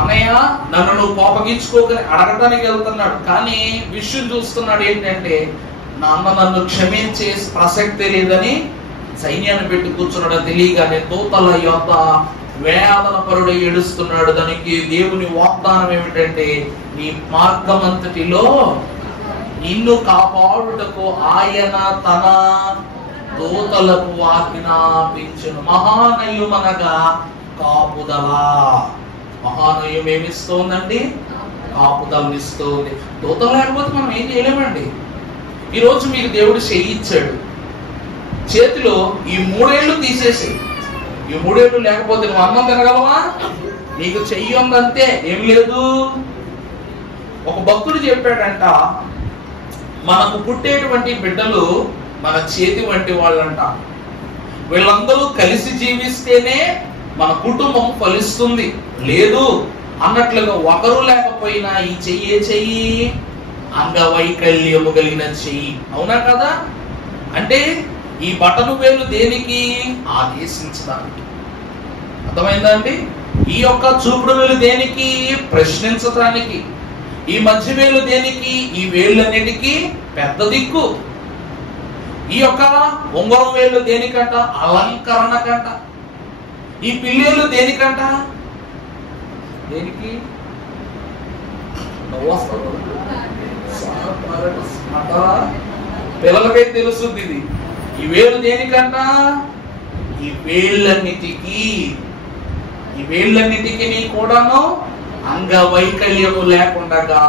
అన్నయ్య నన్ను నువ్వు కోపగించుకోకని అడగటానికి వెళ్తున్నాడు. కానీ విషయం చూస్తున్నాడు ఏంటంటే, నాన్న నన్ను క్షమించే ప్రసక్తి లేదని సైన్యాన్ని పెట్టి కూర్చున్నాడు. తెలియగానే దూతల యొక్క వేదన పరుడు ఏడుస్తున్నాడు. దానికి దేవుని వాగ్దానం ఏమిటంటే, నీ మార్గమంతటిలో నిన్ను కాపాడుటకు ఆయన తన దూతలకు ఆజ్ఞాపించును. మహానయమనగా కాపుదల. మహానయం ఏమిస్తోందండి? కాపుదలనిస్తోంది. దూతలు లేకపోతే మనం ఏం చేయలేమండి. ఈరోజు మీకు దేవుడు చేయించాడు, చేతిలో ఈ 3 ఏళ్ళు తీసేసి, ఈ 3 ఏళ్ళు లేకపోతే నువ్వు అన్నం తినగలవా? నీకు చెయ్యి ఉందంతే, ఏం లేదు. ఒక భక్తుడు చెప్పాడంట, మనకు పుట్టేటువంటి బిడ్డలు మన చేతి వంటి వాళ్ళంట. వీళ్ళందరూ కలిసి జీవిస్తేనే మన కుటుంబం ఫలిస్తుంది. లేదు అన్నట్లుగా ఒకరు లేకపోయినా ఈ చెయ్యి అంగవైకల్యము కలిగిన చెయ్యి. అవునా కదా? అంటే ఈ బటను వేలు దేనికి? ఆదేశించడానికి. అర్థమైందా అండి? ఈ యొక్క చూపుడు వేలు దేనికి? ప్రశ్నించడానికి. ఈ మధ్య వేలు దేనికి? ఈ వేళ్ళన్నిటికీ పెద్ద దిక్కు. ఈ యొక్క ఉంగరం వేలు దేనికంట? అలంకరణకంట. ఈ పిల్లేలు దేనికంట? దేనికి? పిల్లలకైతే తెలుస్తుంది ఇది. ఈ వేలు దేనికంట? ఈ వేళ్ళన్నిటికీ కూడాను అంగవైకల్యము లేకుండా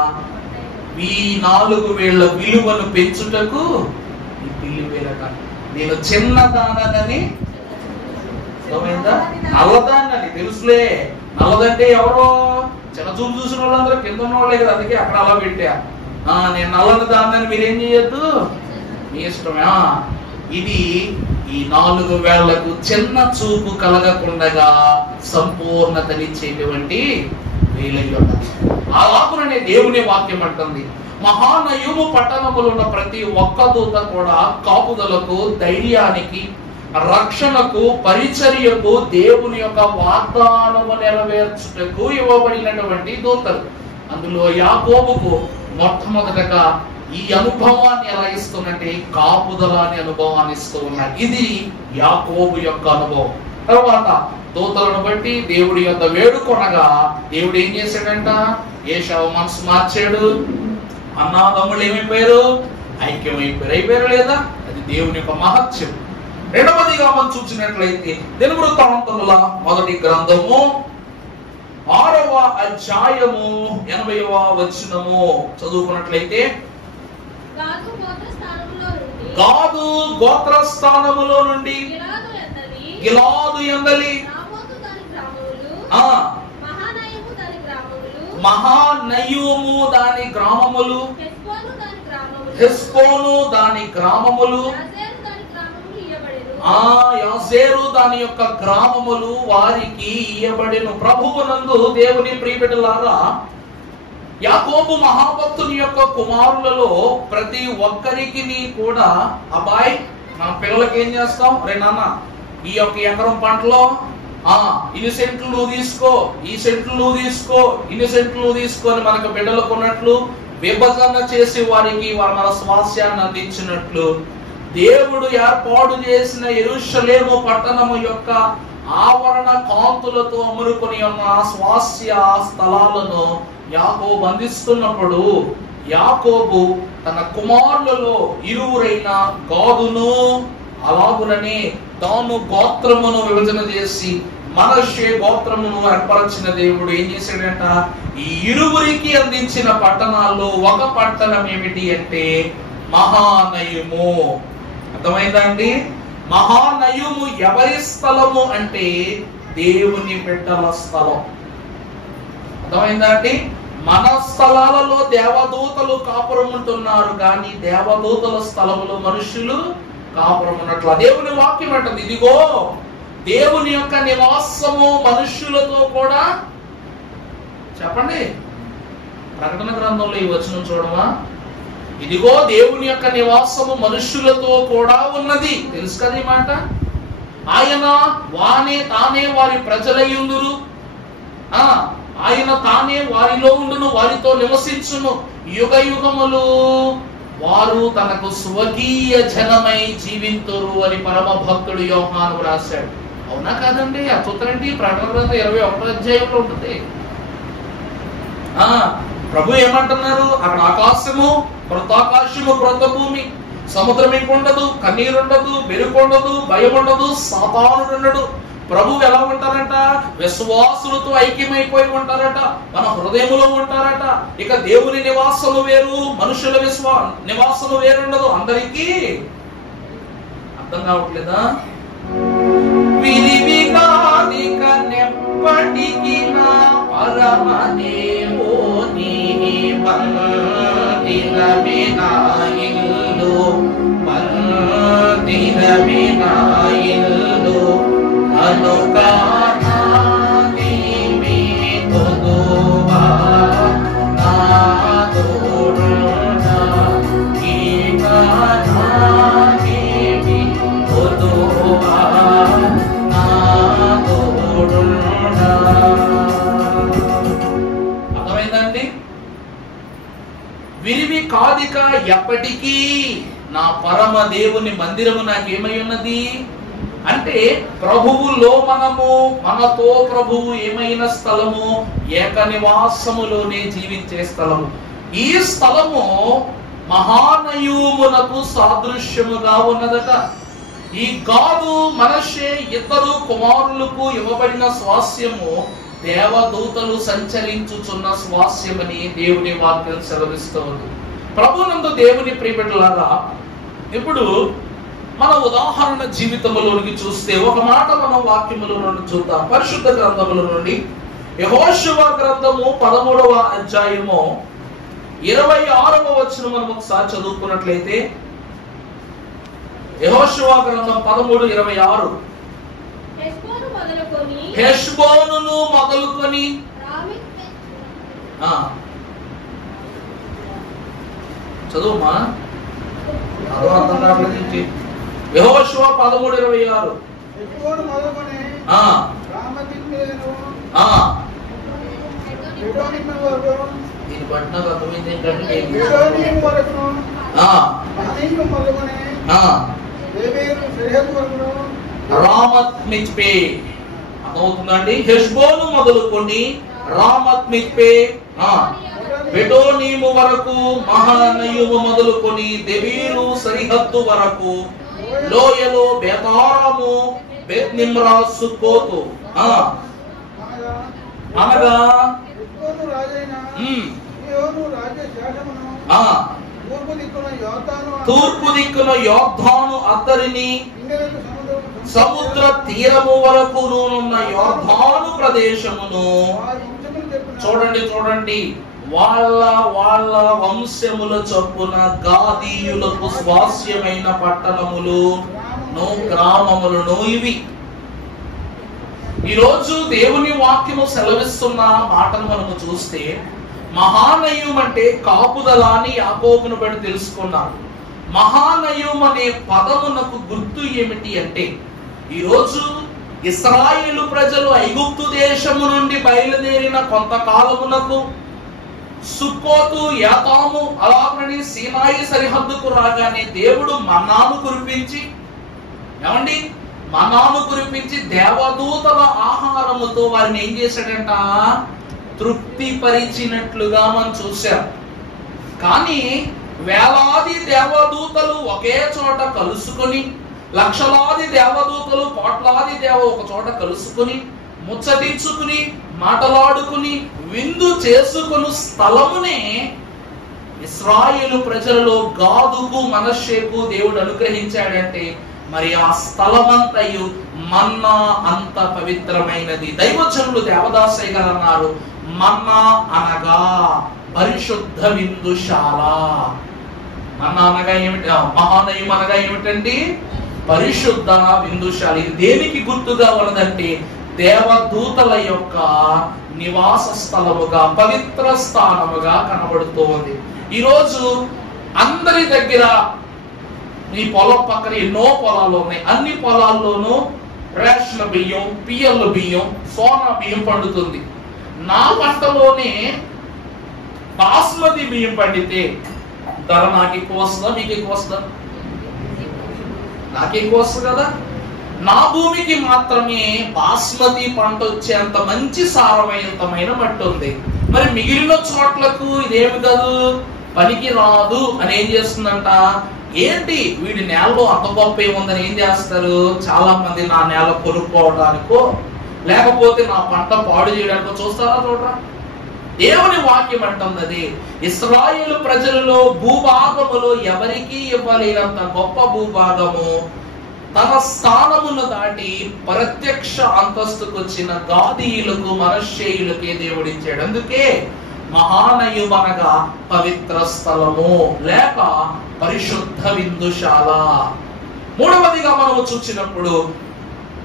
ఈ 4 వేళ్ల విలువను పెంచుటకు ఈ పిల్లి వేలట. నేను చిన్నదానని, నల్లదాన్నని తెలుసులే. నల్లదంటే ఎవరో చిన్న చూపు చూసిన వాళ్ళందరూ కింద ఉన్న వాళ్ళే కదా, అందుకే అక్కడ అలా పెట్టా. నేను నల్లని దాన్నని మీరేం చేయొద్దు, మీ ఇష్టమే. ఇది ఈ 4 వేళ్లకు చిన్న చూపు కలగకుండా సంపూర్ణతనిచ్చేటువంటి వేలై ఉన్నది. అలాగుననే దేవుని వాక్యం అంటుంది, మహానయము పట్టణములో ఉన్న ప్రతి ఒక్క దూత కూడా కాపుదలకు, ధైర్యానికి, రక్షణకు, పరిచర్యకు, దేవుని యొక్క వాగ్దానము నెరవేర్చుటకు ఇవ్వబడినటువంటి దూతలు. అందులో యాకోబుకు మొట్టమొదటగా ఈ అనుభవాన్ని ఎలా ఇస్తుందంటే కాపుదల అనే అనుభవాన్ని ఇస్తూ ఉన్నాయి. ఇది యాకోబు యొక్క అనుభవం. తర్వాత దూతలను బట్టి దేవుడి యొక్క వేడుకొనగా దేవుడు ఏం చేశాడంట? ఏశావు మనసు మార్చాడు. అన్నాదమ్ముళ్ళు ఏమైపోయారు? అయిపోయారు లేదా? అది దేవుని యొక్క మహత్యం. రెండవదిగా మనం చూసినట్లయితే దినవృత్తాంతముల మొదటి గ్రంథము 6వ అధ్యాయము 80వ వచనము చదువుకున్నట్లయితే, గాదు గోత్రస్థానములో నుండి గిలాదు యందలి మహానయము దాని గ్రామములు, హెస్బోను దాని గ్రామములు, యాజేరు దాని యొక్క గ్రామములు వారికి ఇయ్యబడెను. ప్రభువునందు దేవుని ప్రియబిడ్డలారా, యాకోబు మహాభక్తుని యొక్క కుమారులలో ప్రతి ఒక్కరికి కూడా, అబ్బాయి మన పిల్లలకి ఏం చేస్తాం, రే నాన్న ఈ యొక్క ఎకరం పంటలో ఇన్ని సెంట్లు నువ్వు తీసుకో, ఈ సెంట్లు నువ్వు తీసుకో, ఇన్ని సెంట్లు నువ్వు తీసుకో అని మనకు బిడ్డలకు ఉన్నట్లు విభజన చేసి వారికి మన స్వాస్యాన్ని అందించినట్లు, దేవుడు ఏర్పాటు చేసిన యెరూషలేము పట్టణము యొక్క ఆవరణ కాంతులతో అమరుకొని ఉన్న స్వాస్య స్థలాలను యాకోబు అందిస్తున్నప్పుడు, యాకోబు తన కుమారులలో ఇరువురైన గాదును అలాగుననే తాను గోత్రమును విభజన చేసి మనష్షే గోత్రమును ఏర్పరచిన దేవుడు ఏం చేశాడంట, ఈ ఇరువురికి అందించిన పట్టణాల్లో ఒక పట్టణం ఏమిటి అంటే మహానయము. అర్థమైందా అండి? మహానయము ఎవరి స్థలము అంటే దేవుని బిడ్డల స్థలం. అర్థమైందా అండి? మన స్థలాలలో దేవదూతలు కాపురం ఉంటున్నారు, కానీ దేవదూతల స్థలములో మనుషులు కాపురం ఉన్నట్లు దేవుని వాక్యం అంటుంది. ఇదిగో దేవుని యొక్క నివాసము మనుష్యులతో కూడా, చెప్పండి ప్రకటన గ్రంథంలో ఈ వచనం చూడమా, ఇదిగో దేవుని యొక్క నివాసము మనుష్యులతో కూడా ఉన్నది. తెలుసు కదా ఈ మాట. ఆయన తానే వారి ప్రజలయ్యుందురు, ఆయన తానే వారిలో ఉండును, వారితో నివసించును, యుగ యుగములు వారు తనకు స్వకీయ జనమై జీవింతురు అని పరమ భక్తుడు యోహాను రాశాడు. అవునా కాదండి? అద్భుతమండి. ప్రకటన గ్రంథం 21వ అధ్యాయంలో ఉంటుంది. ప్రభు ఏమంటున్నారు, అక్కడ ఆకాశము క్రొత్త ఆకాశము క్రొత్త భూమి, సముద్రం ఇంకుండదు, కన్నీరు ఉండదు, బెరుకు ఉండదు, భయం ఉండదు, సాతానుడు ఉండడు. ప్రభు ఎలా ఉంటారంట, విశ్వాసులతో ఐక్యమైపోయి ఉంటారట, మన హృదయములో ఉంటారట. ఇక దేవుని నివాసము వేరు, మనుషుల నివాసము వేరుండదు. అందరికీ అర్థం కావట్లేదా? విరివిగాదిక నెప్పటికి నా పరమదేవోని మందిరమే నా ఇల్లు, మందిరమే నా ఇల్లు, అనుగా నీవే తోడువా నా తోడునా, ఈగా నీవే తోడువా నా తోడునా. అర్థమైందండి? విరివి కాదిక ఎప్పటికీ నా పరమ దేవుని మందిరము నాకేమై ఉన్నది అంటే, ప్రభువులో మనతో ప్రభువు ఏమైన స్థలము ఏక నివాసములోనే జీవించే స్థలము. ఈ స్థలము మహానయమునకు సాదృశ్యముగా ఉన్నదట. ఈ గాదు మనష్షే ఇద్దరు కుమారులకు ఇవ్వబడిన స్వాస్యము దేవదూతలు సంచరించుచున్న స్వాస్యమని దేవుని వాక్యం సెలవిస్తుంది. ప్రభునందు దేవుని ప్రియబిడ్డలారా, ఇప్పుడు మన ఉదాహరణ జీవితంలోనికి చూస్తే ఒక మాట మనం వాక్యములో నుండి చూద్దాం. పరిశుద్ధ గ్రంథముల నుండి యెహోషువ గ్రంథము 13వ అధ్యాయము 26వ వచనం మనం ఒకసారి చదువుకున్నట్లయితే, యెహోషువ గ్రంథం 13:26, హెష్బోనును మొదలుకొని చదువుమా, అర్థం కావట్లేదు. యెహోషువ 13:26, దీని బట్టి నాకు అర్థమైంది ఏంటంటే, రామత్ మిజ్పే అర్థమవుతుందండి. హెష్బోను మొదలుకొని రామత్ మిజ్పే బెటోనీము వరకు, మహానయుము మొదలుకొని దెబీరు సరిహద్దు వరకు, లోయలో బేతారము, బెత్నిమ్రా, సుక్కోతు అనగా తూర్పు దిక్కున యోర్దాను అద్దరిని, సముద్ర తీరము వరకు ఉన్న యోర్దాను ప్రదేశమును. చూడండి చూడండి, వాళ్ళ వాళ్ళ వంశముల చొప్పున గాదీయులకు స్వాస్యమైన పట్టణములు, గ్రామములను ఇవి. ఈరోజు దేవుని వాక్యము సెలవిస్తున్న మాటను మనము చూస్తే, మహానయం అంటే కాపుదల అని యాకోబును బట్టి తెలుసుకున్నాం. మహానయం అనే పదమునకు గుర్తు ఏమిటి అంటే, ఈరోజు ఇశ్రాయేలు ప్రజలు ఐగుప్తు దేశము నుండి బయలుదేరిన కొంతకాలమునకు సుక్కోతు, యాతాము, అలాగని సీనాయి సరిహద్దుకు రాగానే దేవుడు మన్నాను కురిపించి, ఏమండి మన్నాను కురిపించి దేవదూతల ఆహారముతో వారిని ఏం చేశాడంట, తృప్తి పరిచినట్లుగా మనం చూశాం. కానీ వేలాది దేవదూతలు ఒకే చోట కలుసుకొని, లక్షలాది దేవదూతలు కోట్లాది ఒక చోట కలుసుకుని, ముచ్చటించుకుని, మాటలాడుకుని, విందు చేసుకుని స్థలమునే ఇశ్రాయేలు ప్రజలలో గాదుకు, మనష్షేకు దేవుడు అనుగ్రహించాడంటే, మరి ఆ స్థలమంతయు మన్నా అంత పవిత్రమైనది. దైవజనులు దేవదాసయ్య గారు అన్నారు, మన్నా అనగా పరిశుద్ధ విందుశాల. మన్నా అనగా ఏమిటి? మహానయం అనగా ఏమిటండి? పరిశుద్ధ విందుశాల. ఇది దేనికి గుర్తుగా ఉన్నదంటే, దేవదూతల యొక్క నివాస స్థలముగా, పవిత్ర స్థానముగా కనబడుతూ ఉంది. ఈరోజు అందరి దగ్గర ఈ పొలం పక్కన ఎన్నో పొలాలు ఉన్నాయి. అన్ని పొలాల్లోనూ రేషన్ బియ్యం, పిఎల్ బియ్యం, సోనా బియ్యం పండుతుంది. నా పంటలోనే బాస్మతి బియ్యం పండితే ధర నాకు ఎక్కువ వస్తుందా, మీకు ఎక్కువ వస్తుందా? నాకు ఎక్కువ వస్తుంది కదా. నా భూమికి మాత్రమే బాస్మతి పంట వచ్చేంత మంచి సారవంతమైన మట్టి ఉంది. మరి మిగిలిన చోట్లకు ఇదేమి కాదు, పనికి రాదు అని ఏం చేస్తుందంట, ఏంటి వీడి నేలలో అంత గొప్ప ఏముందని ఏం చేస్తారు, చాలా మంది నా నేల కొనుక్కోవడానికో లేకపోతే నా పంట పాడు చేయడానికో చూస్తారా? చూడరా? దేవుని వాక్యం అంటున్నది, ఇశ్రాయేలు ప్రజలలో భూభాగములో ఎవరికీ ఇవ్వలేనంత గొప్ప భూభాగము తన స్థానమును దాటి ప్రత్యక్ష అంతస్తుకు వచ్చిన గాదీయులకు, మనష్షేయులకే దేవుడిచ్చాడు. అందుకే మహానయం అనగా పవిత్ర స్థలము లేక పరిశుద్ధ విందుశాల. మూడవదిగా మనము చూసినప్పుడు,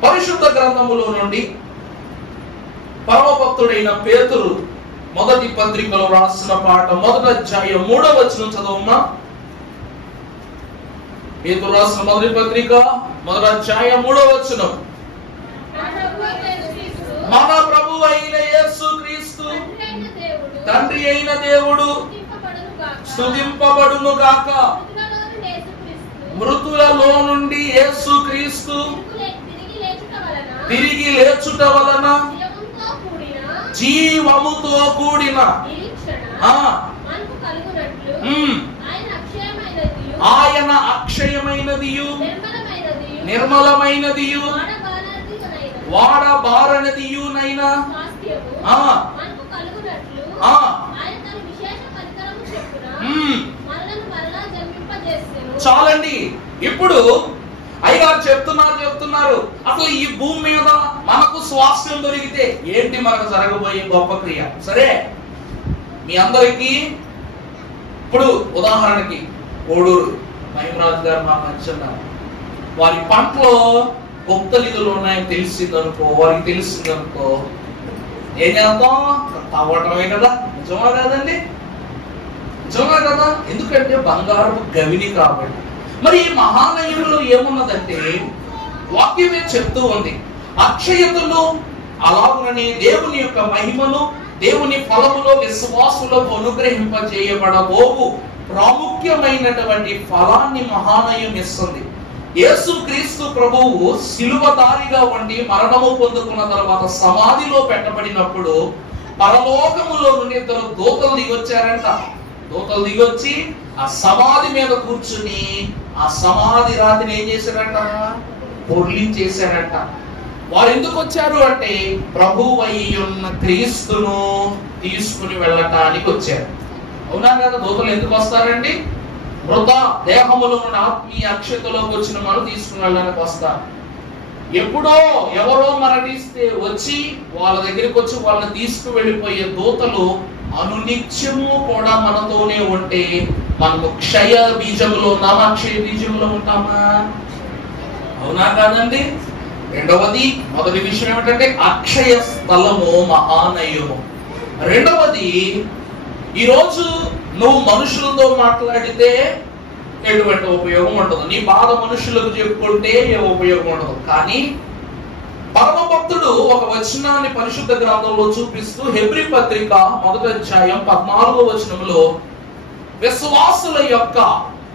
పరిశుద్ధ గ్రంథములో నుండి పరమభక్తుడైన పేతురు మొదటి పత్రికలో రాసిన పాట, 1వ అధ్యాయం 3వ వచనం చదవమ్మా. పేతురు రాసిన మొదటి పత్రిక 1వ అధ్యాయం 3వ వచనం. మన ప్రభు అయిన యేసు క్రీస్తు తండ్రి అయిన దేవుడు స్తుతింపబడును గాక. మృతులలో నుండి యేసు క్రీస్తు తిరిగి లేచుట వలన జీవముతో కూడిన ఆయన అక్షయమైనదియు నిర్మలమైనదియు వాడబారనిదియునైనా చాలండి. ఇప్పుడు అయ్యగారు చెప్తున్నారు అసలు ఈ భూమి మీద మనకు స్వాస్థ్యం దొరికితే ఏంటి మనకు జరగబోయే గొప్ప క్రియ. సరే, మీ అందరికీ ఇప్పుడు ఉదాహరణకి కోడూరు మహిమరాజు గారు మాకు నచ్చున్నారు, వారి పంటలో గుప్త నిధులు ఉన్నాయని తెలిసిందనుకో, వారికి తెలిసిందనుకో, ఏం చేద్దాం, తవ్వటమే కదా. నిజమా కాదండి? నిజమా కదా? ఎందుకంటే బంగారపు గవిని కాబట్టి. మరి ఈ మహానయులలో ఏమున్నదంటే, వాక్యమే చెప్తూ ఉంది, అక్షయతలు అలాగునని దేవుని యొక్క మహిమను, దేవుని ఫలములో విశ్వాసులకు అనుగ్రహింపజేయబడబోవు ప్రాముఖ్యమైనటువంటి ఫలాన్ని మహానయం ఇస్తుంది. యేసు క్రీస్తు ప్రభువు శిలువదారిగా ఉండి మరణము పొందుకున్న తర్వాత సమాధిలో పెట్టబడినప్పుడు పరలోకములో నుండి ఇద్దరు దూతలు దిగొచ్చారంట. దూతలు దిగొచ్చి ఆ సమాధి మీద కూర్చుని ఆ సమాధి రాతిని ఏం చేశారంట? పొర్లించేశారంట. వారు ఎందుకు వచ్చారు అంటే ప్రభువైయున్న క్రీస్తును తీసుకుని వెళ్ళటానికి వచ్చారు. అవునా కదా? దూతలు ఎందుకు వస్తారండి? మృత దేహములో నుండి ఆత్మీయ అక్షతలోకి వచ్చిన మనం తీసుకుని వెళ్ళడానికి వస్తారు. ఎప్పుడో ఎవరో మరణిస్తే వచ్చి వాళ్ళ దగ్గరికి వచ్చి వాళ్ళని తీసుకువెళ్ళిపోయే దూతలు అనునిత్యము కూడా మనతోనే ఉంటే మనకు క్షయ బీజములో ఉన్నామా, అక్షయ బీజములో ఉంటామా? అవునా కాదండి? రెండవది, మొదటి విషయం ఏమిటంటే అక్షయ స్థలము మహానయము. రెండవది, ఈరోజు నువ్వు మనుషులతో మాట్లాడితే ఎటువంటి ఉపయోగం ఉండదు. నీ బాధ మనుషులకు చెప్పుకుంటే ఏ ఉపయోగం ఉండదు. కానీ పరమ భక్తుడు ఒక వచనాన్ని పరిశుద్ధ గ్రంథంలో చూపిస్తూ హెబ్రీ పత్రిక 1వ అధ్యాయం 14వ వచనంలో విశ్వాసుల యొక్క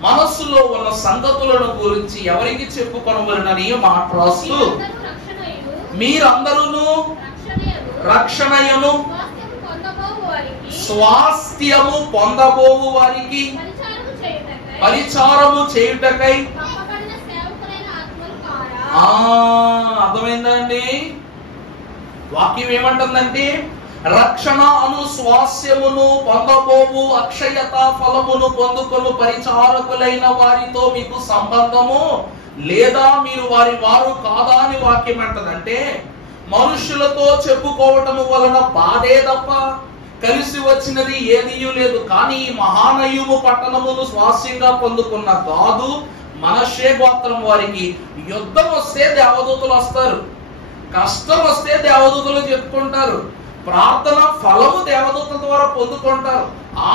మనస్సులో ఉన్న సంగతులను గురించి ఎవరికి చెప్పుకొనవలెనని మాట్లాడుతూ మీరందరూ రక్షణయను స్వాస్థ్యము పొందబోవు వారికి పరిచారము చేయుటకై అర్థమైందండి? వాక్యం ఏమంటుందంటే రక్షణ అను స్వాస్యమును పొందబోవు అక్షయత ఫలమును పొందుకొను పరిచారకులైన వారితో మీకు సంబంధము లేదా, మీరు వారు కాదా అని వాక్యం అంటదంటే మనుషులతో చెప్పుకోవటము వలన బాధే తప్ప కలిసి వచ్చినది ఏదీ లేదు. కానీ ఈ మహానయము పట్టణమును స్వాస్యంగా పొందుకున్న గాదు మనష్షే గోత్రం వారికి యుద్ధం వస్తే దేవదూతలు వస్తారు, కష్టం వస్తే దేవదూతలు చెప్పుకుంటారు, ప్రార్థన ఫలము దేవదూతల ద్వారా పొందుకుంటారు,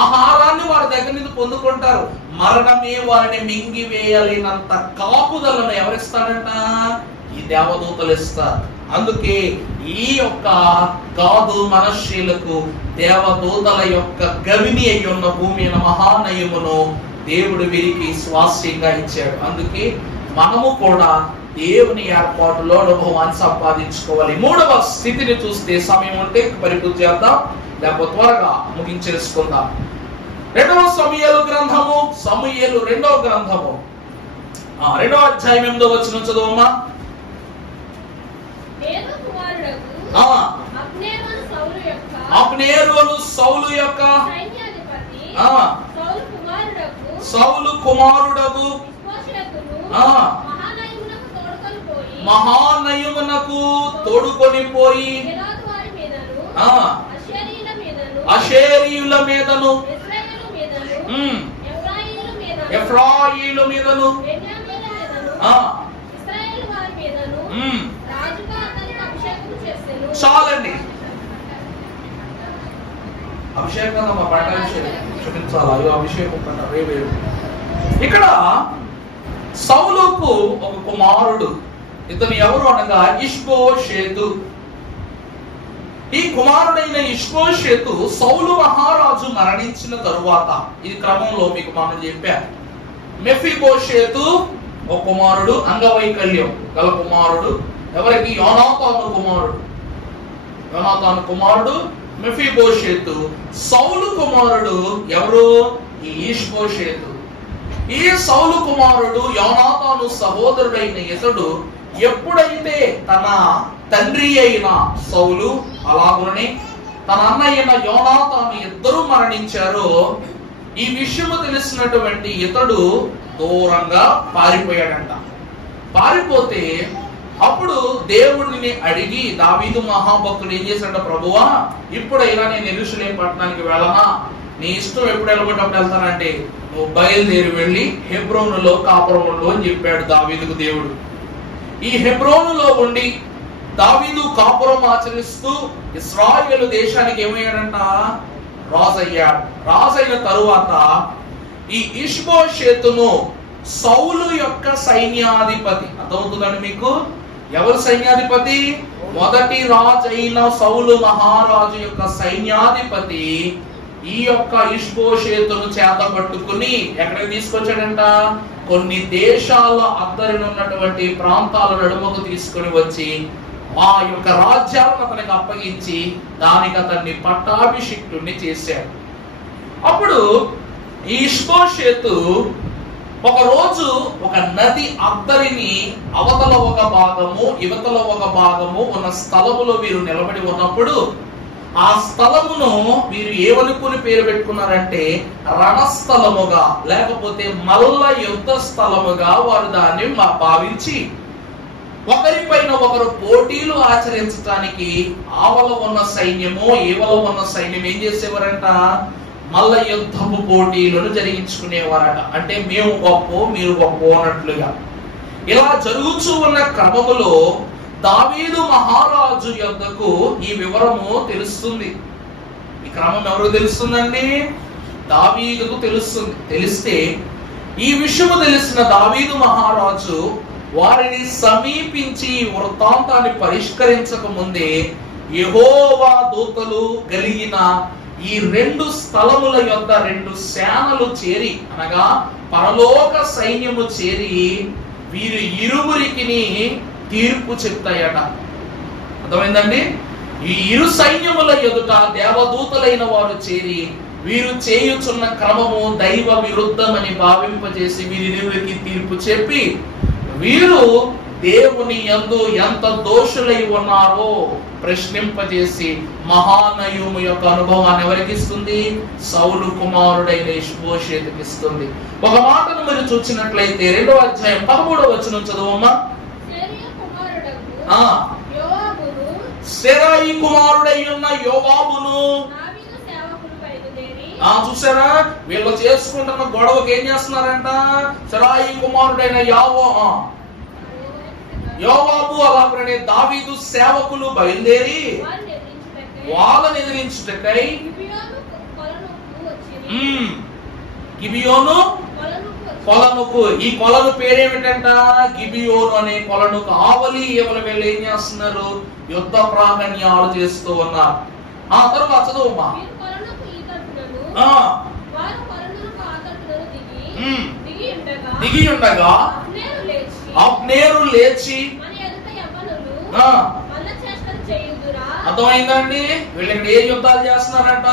ఆహారాన్ని వారి దగ్గర నుంచి పొందుకుంటారు, మరణమే వారిని మింగివేయలేనంత కాపుదలను ఎవరిస్తారంట? ఈ దేవదూతలు ఇస్తారు. అందుకే ఈ యొక్క గాదు మనష్షీలకు దేవదూతల యొక్క గవిని అయి ఉన్న భూమి అయిన మహానయమును దేవుడు వీరికి స్వాస్యంగా ఇచ్చాడు. అందుకే మనము కూడా దేవుని ఏర్పాటులో అనుభవాన్ని సంపాదించుకోవాలి. మూడవ స్థితిని చూస్తే సమయం ఉంటే పరిపూర్తి చేద్దాం, లేకపోతే త్వరగా ముగించేసుకుందాం. 2వ సమూయేలు గ్రంథము, సమూయేలు 2వ గ్రంథము 2వ అధ్యాయం 8వ వచనం చదువమ్మా. అబ్నేరు అను సౌలు యొక్క సౌలు కుమారుడగు మహానయమునకు తోడుకొని పోయి అషేరీయుల మీదను ఎఫ్రాయిల మీదను చాలండి. అభిషేకం క్షమించాలి, అభిషేకం ఇక్కడ సౌలుకు ఒక కుమారుడు, ఇతను ఎవరు అనగా ఇష్బోషేతు. ఈ కుమారుడైన ఇష్బోషేతు సౌలు మహారాజు మరణించిన తరువాత, ఇది క్రమంలో మీకు మనం చెప్పారు, మెఫీబోషేతు ఒక కుమారుడు, అంగవైకల్యం గల కుమారుడు. ఎవరికి? యోనాతాను కుమారుడు. యోనాతాను కుమారుడు మెఫీబోషేతు. సౌలు కుమారుడు ఎవరు? ఈ ఇష్బోషేతు. ఈ సౌలు కుమారుడు యోనాతాను సహోదరుడైన ఇతడు ఎప్పుడైతే తన తండ్రి అయిన సౌలు అలాగునే తన అన్న అయిన యోనాతాను ఇద్దరు మరణించారో ఈ విషయము తెలిసినటువంటి ఇతడు దూరంగా పారిపోయాడంట. పారిపోతే అప్పుడు దేవుడిని అడిగి దావీదు మహాభక్తుడు ఏం చేశాడంట, ప్రభువా ఇప్పుడైనా నేను యెరూషలేము పట్టణానికి వెళ్ళనా? నీ ఇష్టం ఎప్పుడు వెళ్ళబట్టి అప్పుడు వెళ్తానంటే నువ్వు బయలుదేరి వెళ్ళి హెబ్రోనులో కాపురం ఉండు అని చెప్పాడు దావీదుకు దేవుడు. ఈ హెబ్రోనులో ఉండి దావీదు కాపురం ఆచరిస్తూ ఇశ్రాయేలు దేశానికి ఏమయ్యాడంట? రాజయ్యాడు. రాజైన తరువాత ఈ ఇష్బోషేతును సౌలు యొక్క సైన్యాధిపతి, అర్థమవుతుందండి మీకు? ఎవరు సైన్యాధిపతి? మొదటి రాజు అయిన సౌలు మహారాజు యొక్క సైన్యాధిపతి ఈ యొక్క ఇష్బోషేతును చేత పట్టుకుని ఎక్కడికి తీసుకొచ్చాడంట? కొన్ని దేశాల అద్దరిన ఉన్నటువంటి ప్రాంతాల నడుమకు తీసుకుని వచ్చి ఆ యొక్క రాజ్యాలను అతనికి అప్పగించి దానికి అతన్ని పట్టాభిషిక్తుడిని చేశాడు. అప్పుడు ఈ ఇష్బోషేతు ఒక రోజు ఒక నది అద్దరిని అవతల ఒక భాగము ఇవతల ఒక భాగము ఉన్న స్థలములో వీరు నిలబడి ఉన్నప్పుడు ఆ స్థలమును వీరు ఏమనుకుని పేరు పెట్టుకున్నారంటే రణస్థలముగా లేకపోతే మల్ల యుద్ధ స్థలముగా వారు దాన్ని భావించి ఒకరిపైన ఒకరు పోటీలు ఆచరించడానికి ఆవల ఉన్న సైన్యము ఈవల ఉన్న సైన్యం ఏం చేసేవారంట, మల్ల యుద్ధపు పోటీలను జరిగించుకునేవారట. అంటే మేము గొప్ప మీరు గొప్ప అన్నట్లుగా. ఇలా జరుగుతూ ఉన్న క్రమములో దావీదు మహారాజు యొద్దకు ఈ వివరము తెలుస్తుంది. ఈ క్రమం ఎవరు తెలుస్తుందండి? దావీదుకు తెలుస్తుంది. తెలిస్తే ఈ విషయము తెలిసిన దావీదు మహారాజు వారిని సమీపించి వృత్తాంతాన్ని పరిష్కరించక ముందే యెహోవా దూతలు కలిగిన ఈ రెండు స్థలముల యొద్ద రెండు సేనలు చేరి అనగా పరలోక సైన్యము చేరి వీరు ఇరువురికి తీర్పు చెప్తాయట. అర్థమైందండి? ఈ ఇరు సైన్యముల ఎదుట దేవదూతలైన వారు చేరి వీరు చేయుచున్న క్రమము దైవ విరుద్ధమని భావింపజేసి వీరిరువురికి తీర్పు చెప్పి వీరు దేవుని యందు ఎంత దోషులై ఉన్నారో ప్రశ్నింపజేసి మహానయుము యొక్క అనుభవాన్ని ఎవరికి ఇస్తుంది? సౌలు కుమారుడైన ఇష్బోషేతుకి ఇస్తుంది. ఒక మాటను మీరు చూసినట్లయితే 2వ అధ్యాయం 13వ వచనం చదువమ్మా. సెరాయి కుమారుడై ఉన్న యోవాబును చూసారా, వీళ్ళు చేసుకుంటున్న గొడవకి ఏం చేస్తున్నారంట? సెరాయి కుమారుడైన యోవాబు అలాగనే దావీదు సేవకులు బయలుదేరి వాళ్ళని ఎదిరించుటకై గిబియోను కొలనుకు, ఈ కొలను పేరేమిటంట? గిబియోను అనే కొలనుకు ఆవలి ఎవరు వీళ్ళు ఏం చేస్తున్నారు? యుద్ధ ప్రాధాన్యాలు చేస్తూ ఉన్నారు. ఆ తర్వాత చదువుమా. దిగి ఉండగా అబ్నేరు లేచి, అర్థమైందండి? వీళ్ళు ఇక్కడ ఏ యుద్ధాలు చేస్తున్నారంట?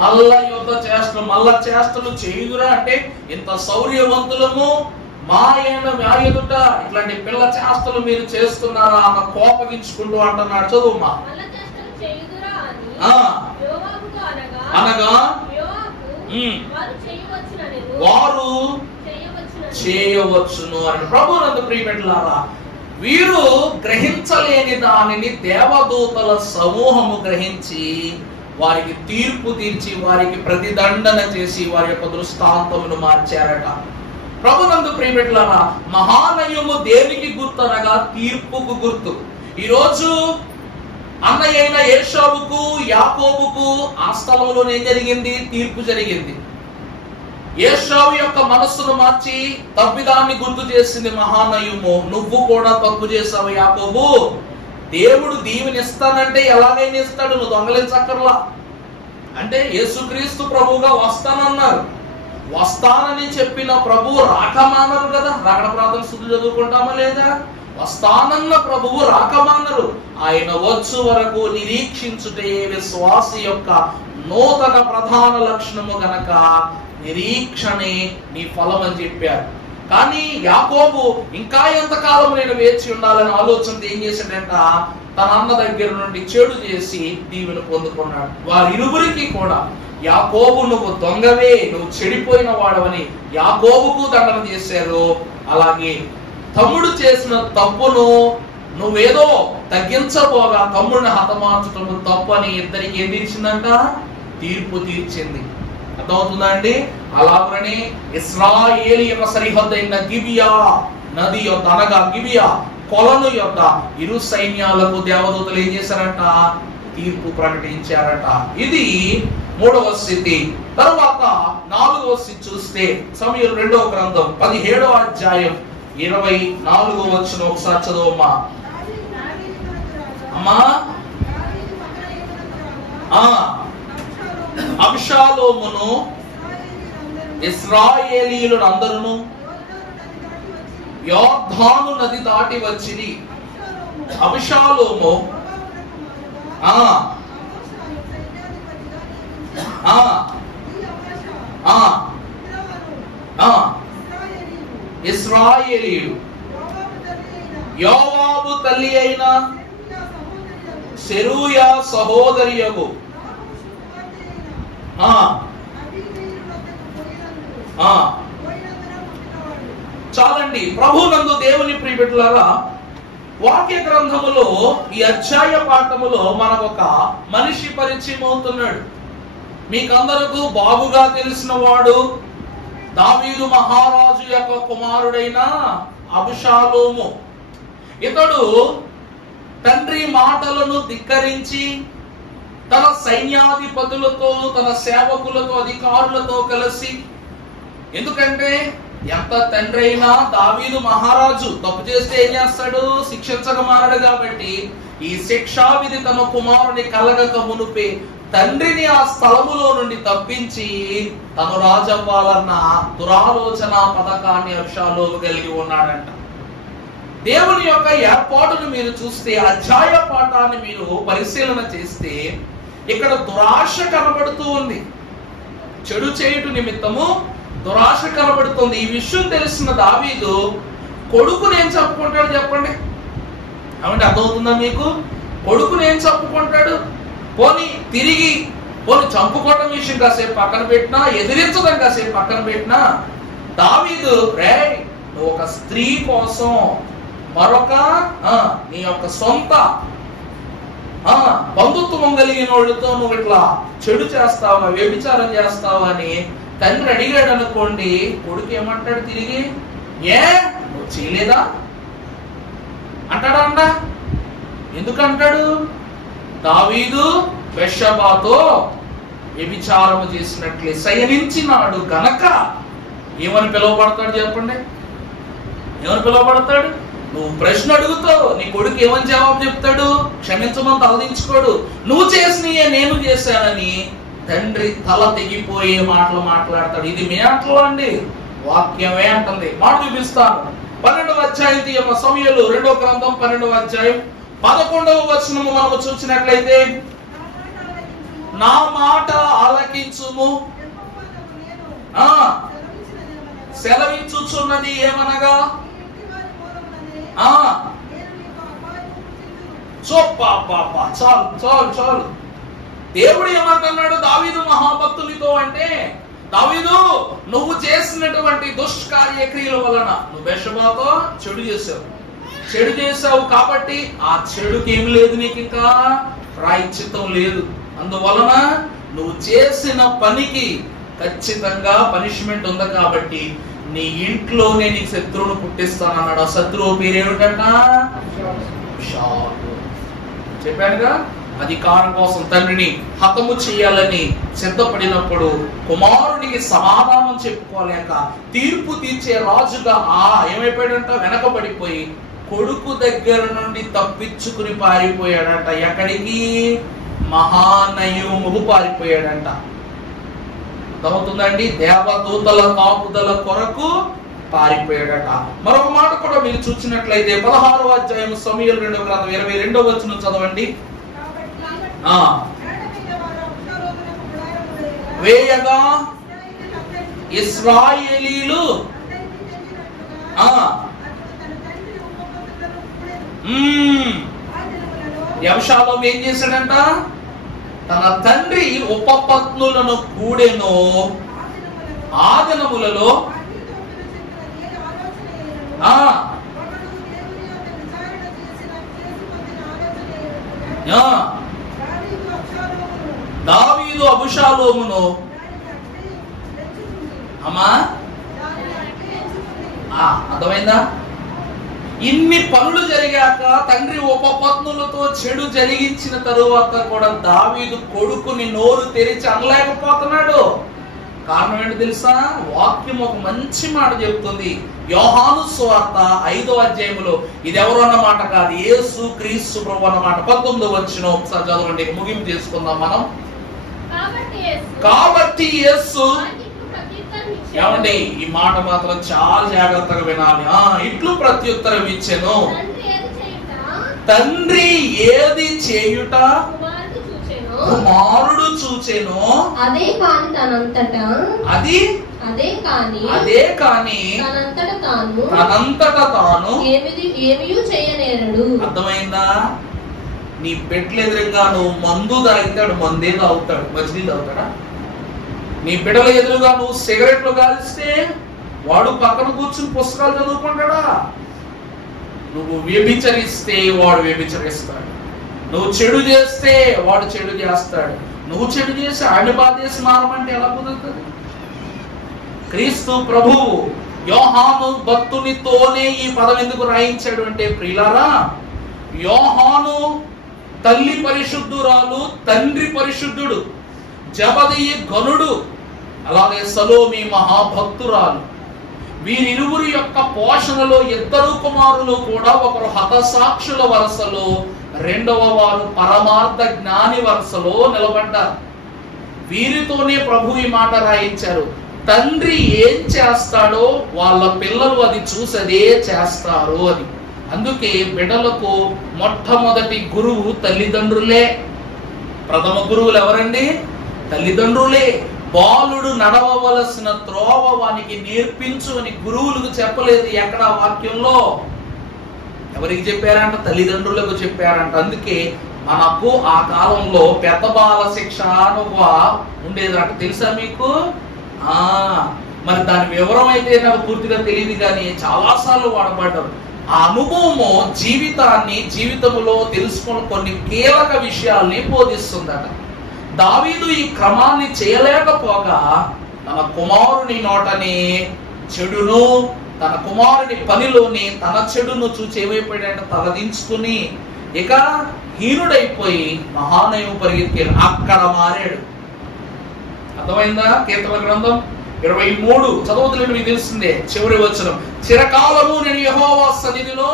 మల్ల యుద్ధ చేష్టలు. మల్ల చేష్టలు చేయుదురా అంటే ఇంత శౌర్యవంతులము మా ఎదుట ఇట్లాంటి పిల్ల చేష్టలు మీరు చేస్తున్నారా అన్న కోపగించుకుంటూ అంటున్నాడు. చదువుమా. అనగా వారు చేయవచ్చును అని. ప్రభువునందు ప్రియబిడ్డలారా, వీరు గ్రహించలేని దానిని దేవదూతల సమూహము గ్రహించి వారికి తీర్పు తీర్చి వారికి ప్రతిదండన చేసి వారి యొక్క దృష్టాంతమును మార్చారట. ప్రభువునందు ప్రియబిడ్డలారా, మహానయము దేనికి గుర్తు అనగా తీర్పుకు గుర్తు. ఈరోజు అన్నయ్య అయిన ఏశావుకు యాకోబుకు ఆ స్థలంలో ఏం జరిగింది? తీర్పు జరిగింది. ఏశావు యొక్క మనస్సును మార్చి తప్పిదాన్ని గుర్తు చేసింది మహానయము. నువ్వు కూడా తప్పు చేసావు యాకోబు, దేవుడు దీవెనిస్తానంటే ఎలాగైనా ఇస్తాడు, నువ్వు దొంగలించక్కర్లా. అంటే యేసుక్రీస్తు ప్రభువుగా వస్తానన్నారు. వస్తానని చెప్పిన ప్రభువు రాకమానరు కదా. రాకడ ప్రార్థన స్తుతులు చదువుకుంటామా లేదా? వస్తానన్న ప్రభువు రాకమానరు. ఆయన వచ్చు వరకు నిరీక్షించుటే విశ్వాసి యొక్క నూతన ప్రధాన లక్షణము గనక నిరీక్షణే నీ ఫలం అని చెప్పారు. కానీ యాకోబు ఇంకా ఎంతకాలం నేను వేచి ఉండాలని ఆలోచన ఏం చేశాడంట? తన అన్న దగ్గర నుండి చెడు చేసి దీవెన పొందుకున్నాడు. వారిరువురికి కూడా యాకోబు నువ్వు దొంగవే, నువ్వు చెడిపోయిన వాడవని యాకోబుకు దండన చేశారు. అలాగే తమ్ముడు చేసిన తప్పును నువ్వేదో తగ్గించబోగా తమ్ముడిని హతమార్చటము తప్పు అని ఇద్దరికి ఏం తీర్చిందంట? తీర్పు తీర్చింది. అర్థమవుతుందా అండి? అలాగనే ఇశ్రాయేలీయుల సరిహద్దు అయిన గిబియా నది యొద్ద అనగా గిబియా కొలను యొద్ద ఇరు సైన్యాలకు దేవదూతలు ఏం చేశారంట? తీర్పు ప్రకటించారట. ఇది 3వ స్థితి. తరువాత 4వ స్థితి చూస్తే సమూయేలు 2వ గ్రంథం 17వ అధ్యాయం 24వ వచనం ఒకసారి చదవమ్మా. అమ్మా, అబ్షాలోమును ఇశ్రాయేలీయులందరూ యోర్దాను నది దాటి వచ్చిరి. అబషాలోము ఇశ్రాయేలీయుడు యోవాబు తల్లి అయిన సెరూయా సహోదరియగు చాలండి. ప్రభునందు దేవుని ప్రియబిడ్డలారా, వాక్య గ్రంథములో ఈ అధ్యాయ పాఠములో మనకొక మనిషి పరిచయం అవుతున్నాడు. మీకందరకు బాగుగా తెలిసిన వాడు దావీదు మహారాజు యొక్క కుమారుడైన అబషాలోము. ఇతడు తండ్రి మాటలను ధిక్కరించి తన సైన్యాధిపతులతో, తన సేవకులతో, అధికారులతో కలిసి, ఎందుకంటే ఎంత తండ్రి అయినా దావీదు మహారాజు తప్పు చేస్తే ఏం చేస్తాడు? శిక్షించక మారడు. కాబట్టి ఈ శిక్షా విధి తన కుమారుని కలగక మునుపే తండ్రిని ఆ స్థలములో నుండి తప్పించి తను రాజవ్వాలన్న దురాలోచన పథకాన్ని అబషాలోము కలిగి ఉన్నాడంట. దేవుని యొక్క ఏర్పాటును మీరు చూస్తే, అధ్యాయ పాఠాన్ని మీరు పరిశీలన చేస్తే ఇక్కడ దురాశ కనబడుతూ ఉంది. చెడు చేయుట నిమిత్తము దురాశ కనబడుతుంది. ఈ విషయం తెలిసిన దావీదు కొడుకుని ఏం చెప్పుకుంటాడు చెప్పండి? ఏమంటే అర్థమవుతుందా మీకు? కొడుకుని ఏం చెప్పుకుంటాడు? పోనీ చంపుకోవడం విషయం కాసేపు పక్కన పెట్టినా, ఎదిరించడం కాసేపు పక్కన పెట్టినా, దావీదు నువ్వు ఒక స్త్రీ కోసం మరొక నీ యొక్క సొంత బంధుత్వం కలిగిన వాళ్ళతో నువ్వు ఇట్లా చెడు చేస్తావా, వ్యభిచారం చేస్తావా అని తండ్రి అడిగాడు అనుకోండి, కొడుకు ఏమంటాడు తిరిగి? నువ్వు చేయలేదా అంటాడా? అంట ఎందుకంటాడు? దావీదు బెత్షెబాతో వ్యభిచారము చేసినట్లే శయనించినాడు గనక ఏమని పిలువబడతాడు చెప్పండి? ఏమని పిలువబడతాడు? నువ్వు ప్రశ్న అడుగుతావు, నీ కొడుకు ఏమని జవాబు చెప్తాడు? క్షమించమని తలదించుకోడు. నువ్వు చేసినయే నేను చేశానని తండ్రి తల తెగిపోయే మాటలు మాట్లాడతాడు. ఇది మీ మాటలు అండి, వాక్యమే అంటుంది. మాట చూపిస్తాను. 12వ అధ్యాయం తీయమ్మ. సమూయేలు 2వ గ్రంథం 12వ అధ్యాయం 11వ వచనము మనము చూసినట్లయితే, నా మాట ఆలకించుము, సెలవించుచున్నది ఏమనగా చాలు. దేవుడు ఏమంటున్నాడు దావీదు మహాభక్తునితో అంటే, దావీదు నువ్వు చేసినటువంటి దుష్కార్యక్రియల వలన నువ్వు బెత్షెబాతో చెడు చేసావు కాబట్టి ఆ చెడుకి ఏమి లేదు, నీకు ఇంకా ప్రాయశ్చిత్తం లేదు. అందువలన నువ్వు చేసిన పనికి ఖచ్చితంగా పనిష్మెంట్ ఉంది. కాబట్టి నీ ఇంట్లోనే నీకు శత్రువును పుట్టిస్తానన్నాడు. ఆ శత్రువు పేరేమిటంట? చెప్పానుగా, అధికారం కోసం తండ్రిని హతము చేయాలని సిద్ధపడినప్పుడు కుమారునికి సమాధానం చెప్పుకోలేక తీర్పు తీర్చే రాజుగా ఏమైపోయాడంట? వెనకబడిపోయి కొడుకు దగ్గర నుండి తప్పించుకుని పారిపోయాడంట. ఎక్కడికి? మహానయముకు పారిపోయాడంట. అర్థమవుతుందండి? దేవదూతల కాపుదల కొరకు పారిపోయాడట. మరొక మాట కూడా మీరు చూసినట్లయితే 16వ అధ్యాయం సమూయేలు 2వ గ్రంథం 22వ వచనం చదవండి. వేయగా ఇశ్రాయేలీలు అబషాలోము ఏం చేశాడంట? తన తండ్రి ఉపపత్నులను కూడెను. ఆ దినములలో దావీదు అబషాలోమును అర్థమైందా? ఇన్ని పనులు జరిగాక తండ్రి ఉపపత్నులతో చెడు జరిగించిన తరువాత కూడా దావీదు కొడుకుని నోరు తెరిచి అనలేకపోతున్నాడు. కారణం ఏంటి తెలుసా? వాక్యం ఒక మంచి మాట చెప్తుంది. యోహాను సువార్త 5వ అధ్యాయంలో, ఇది ఎవరు అన్నమాట కాదు, యేసు క్రీస్తు ప్రభు అన్నమాట. 19వ వచనం ఒకసారి చదవండి, ముగింపు చేసుకుందాం మనం. కాబట్టి యేసు, ఏమండి ఈ మాట మాత్రం చాలా జాగ్రత్తగా వినాలి. ఇట్లు ప్రత్యుత్తరం ఇచ్చెను, తండ్రి ఏది చేయుట కుమారుడు చూచెను, అదే కాని తనంతట తాను ఏమీ చేయనేరడు. అర్థమైందా? నీ పెట్ల ఎదురుగా నువ్వు మందు తాగుతాడు, మందే తాగుతాడు, మజ్జిగ తాగుతాడా? నీ బిడ్డల ఎదురుగా నువ్వు సిగరెట్లు కాలిస్తే వాడు పక్కన కూర్చుని పుస్తకాలు చదువుకుంటాడా? నువ్వు వ్యభిచరిస్తే వాడు వ్యభిచరిస్తాడు, నువ్వు చెడు చేస్తే వాడు చెడు చేస్తాడు. నువ్వు చెడు చేసి ఆడి బాధేసి మారమంటే ఎలా కుదురుతుంది? క్రీస్తు ప్రభువు యోహాను భక్తునితోనే ఈ పదం ఎందుకు రాయించాడు అంటే, ప్రియులారా, యోహాను తల్లి పరిశుద్ధురాలు, తండ్రి పరిశుద్ధుడు, జబదయి ఘనుడు, అలాగే సలోమి మహాభక్తురాలు. వీరిరువురి యొక్క పోషణలో ఇద్దరు కుమారులు కూడా ఒకరు హతసాక్షుల వరుసలో, రెండవ వారు పరమార్థ జ్ఞాని వరుసలో నిలబడ్డారు. వీరితోనే ప్రభు ఈ మాట రాయించారు, తండ్రి ఏం చేస్తాడో వాళ్ళ పిల్లలు అది చూసదే చేస్తారు అని. అందుకే బిడ్డలకు మొట్టమొదటి గురువు తల్లిదండ్రులే. ప్రథమ గురువులు ఎవరండి? తల్లిదండ్రులే. బాలుడు నడవవలసిన త్రోవ వానికి నేర్పించు అని గురువులకు చెప్పలేదు ఎక్కడ వాక్యంలో. ఎవరికి చెప్పారంట? తల్లిదండ్రులకు చెప్పారంట. అందుకే మనకు ఆ కాలంలో పెద్ద బాల శిక్ష ఉండేదంట, తెలుసా మీకు? మరి దాని వివరం అయితే నాకు పూర్తిగా తెలియదు, కానీ చాలాసార్లు వాడబడ్డారు. ఆ అనుభవము జీవితములో తెలుసుకున్న కొన్ని కీలక విషయాల్ని బోధిస్తుందట. దావీదు ఈ క్రమాన్ని చేయలేకపోగా తన కుమారుని నోటని చెడును, తన కుమారుని పనిలోని తన చెడును చూచి ఏమైపోయాడంటే తలదించుకుని ఇక హీనుడైపోయి మహానయం పరిగెత్తాడు, అక్కడ మారాడు. అర్థమైందా? కీర్తన గ్రంథం 23 చదువుతున్నట్టు మీకు తెలుస్తుంది. చివరి వచనం, చిరకాలము నేను యెహోవా సన్నిధిలో.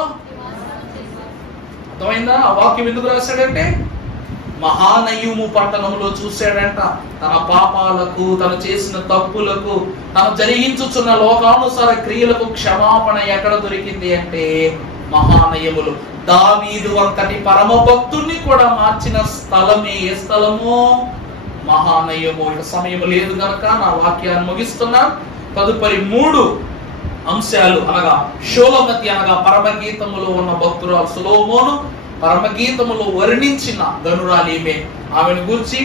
అర్థమైందా? ఆ వాక్యం ఎందుకు రాశాడంటే, మహానయము పట్టణంలో చూశాడంట తన పాపాలకు, తను చేసిన తప్పులకు, తను జరిగించుచున్న లోకానుసార క్రియలకు క్షమాపణ ఎక్కడ దొరికింది అంటే మహానయములు. దావీదు అంతటి పరమ భక్తుణ్ణి కూడా మార్చిన స్థలమే ఏ స్థలము? మహానయము. ఇక సమయం లేదు కనుక నా వాక్యాన్ని ముగిస్తున్నా. తదుపరి 3 అంశాలు అనగా షోలమతి అనగా పరమగీతములో ఉన్న భక్తురాలు సొలొమోను, పరమగీతములో వర్ణించిన గనురాలీమే. ఆమెను గూర్చి,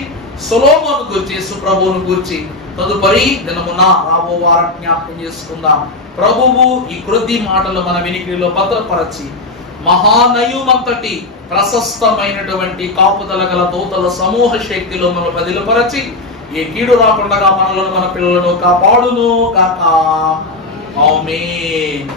సొలొమోను గూర్చి, సుప్రభువును గూర్చి తదుపరి దినమున రాబో వారం జ్ఞాపకం చేసుకుందాం. ప్రభువు ఈ క్రొద్ది మాటలు మన వినికిడిలో భద్రపరచి మహానయుమంతటి ప్రశస్తమైనటువంటి కాపుదల గల దూతల సమూహ శక్తిలో మనం బదిలపరచి ఏ కీడు రాకుండా మనలను మన పిల్లలను కాపాడును కాక. ఆమేన్.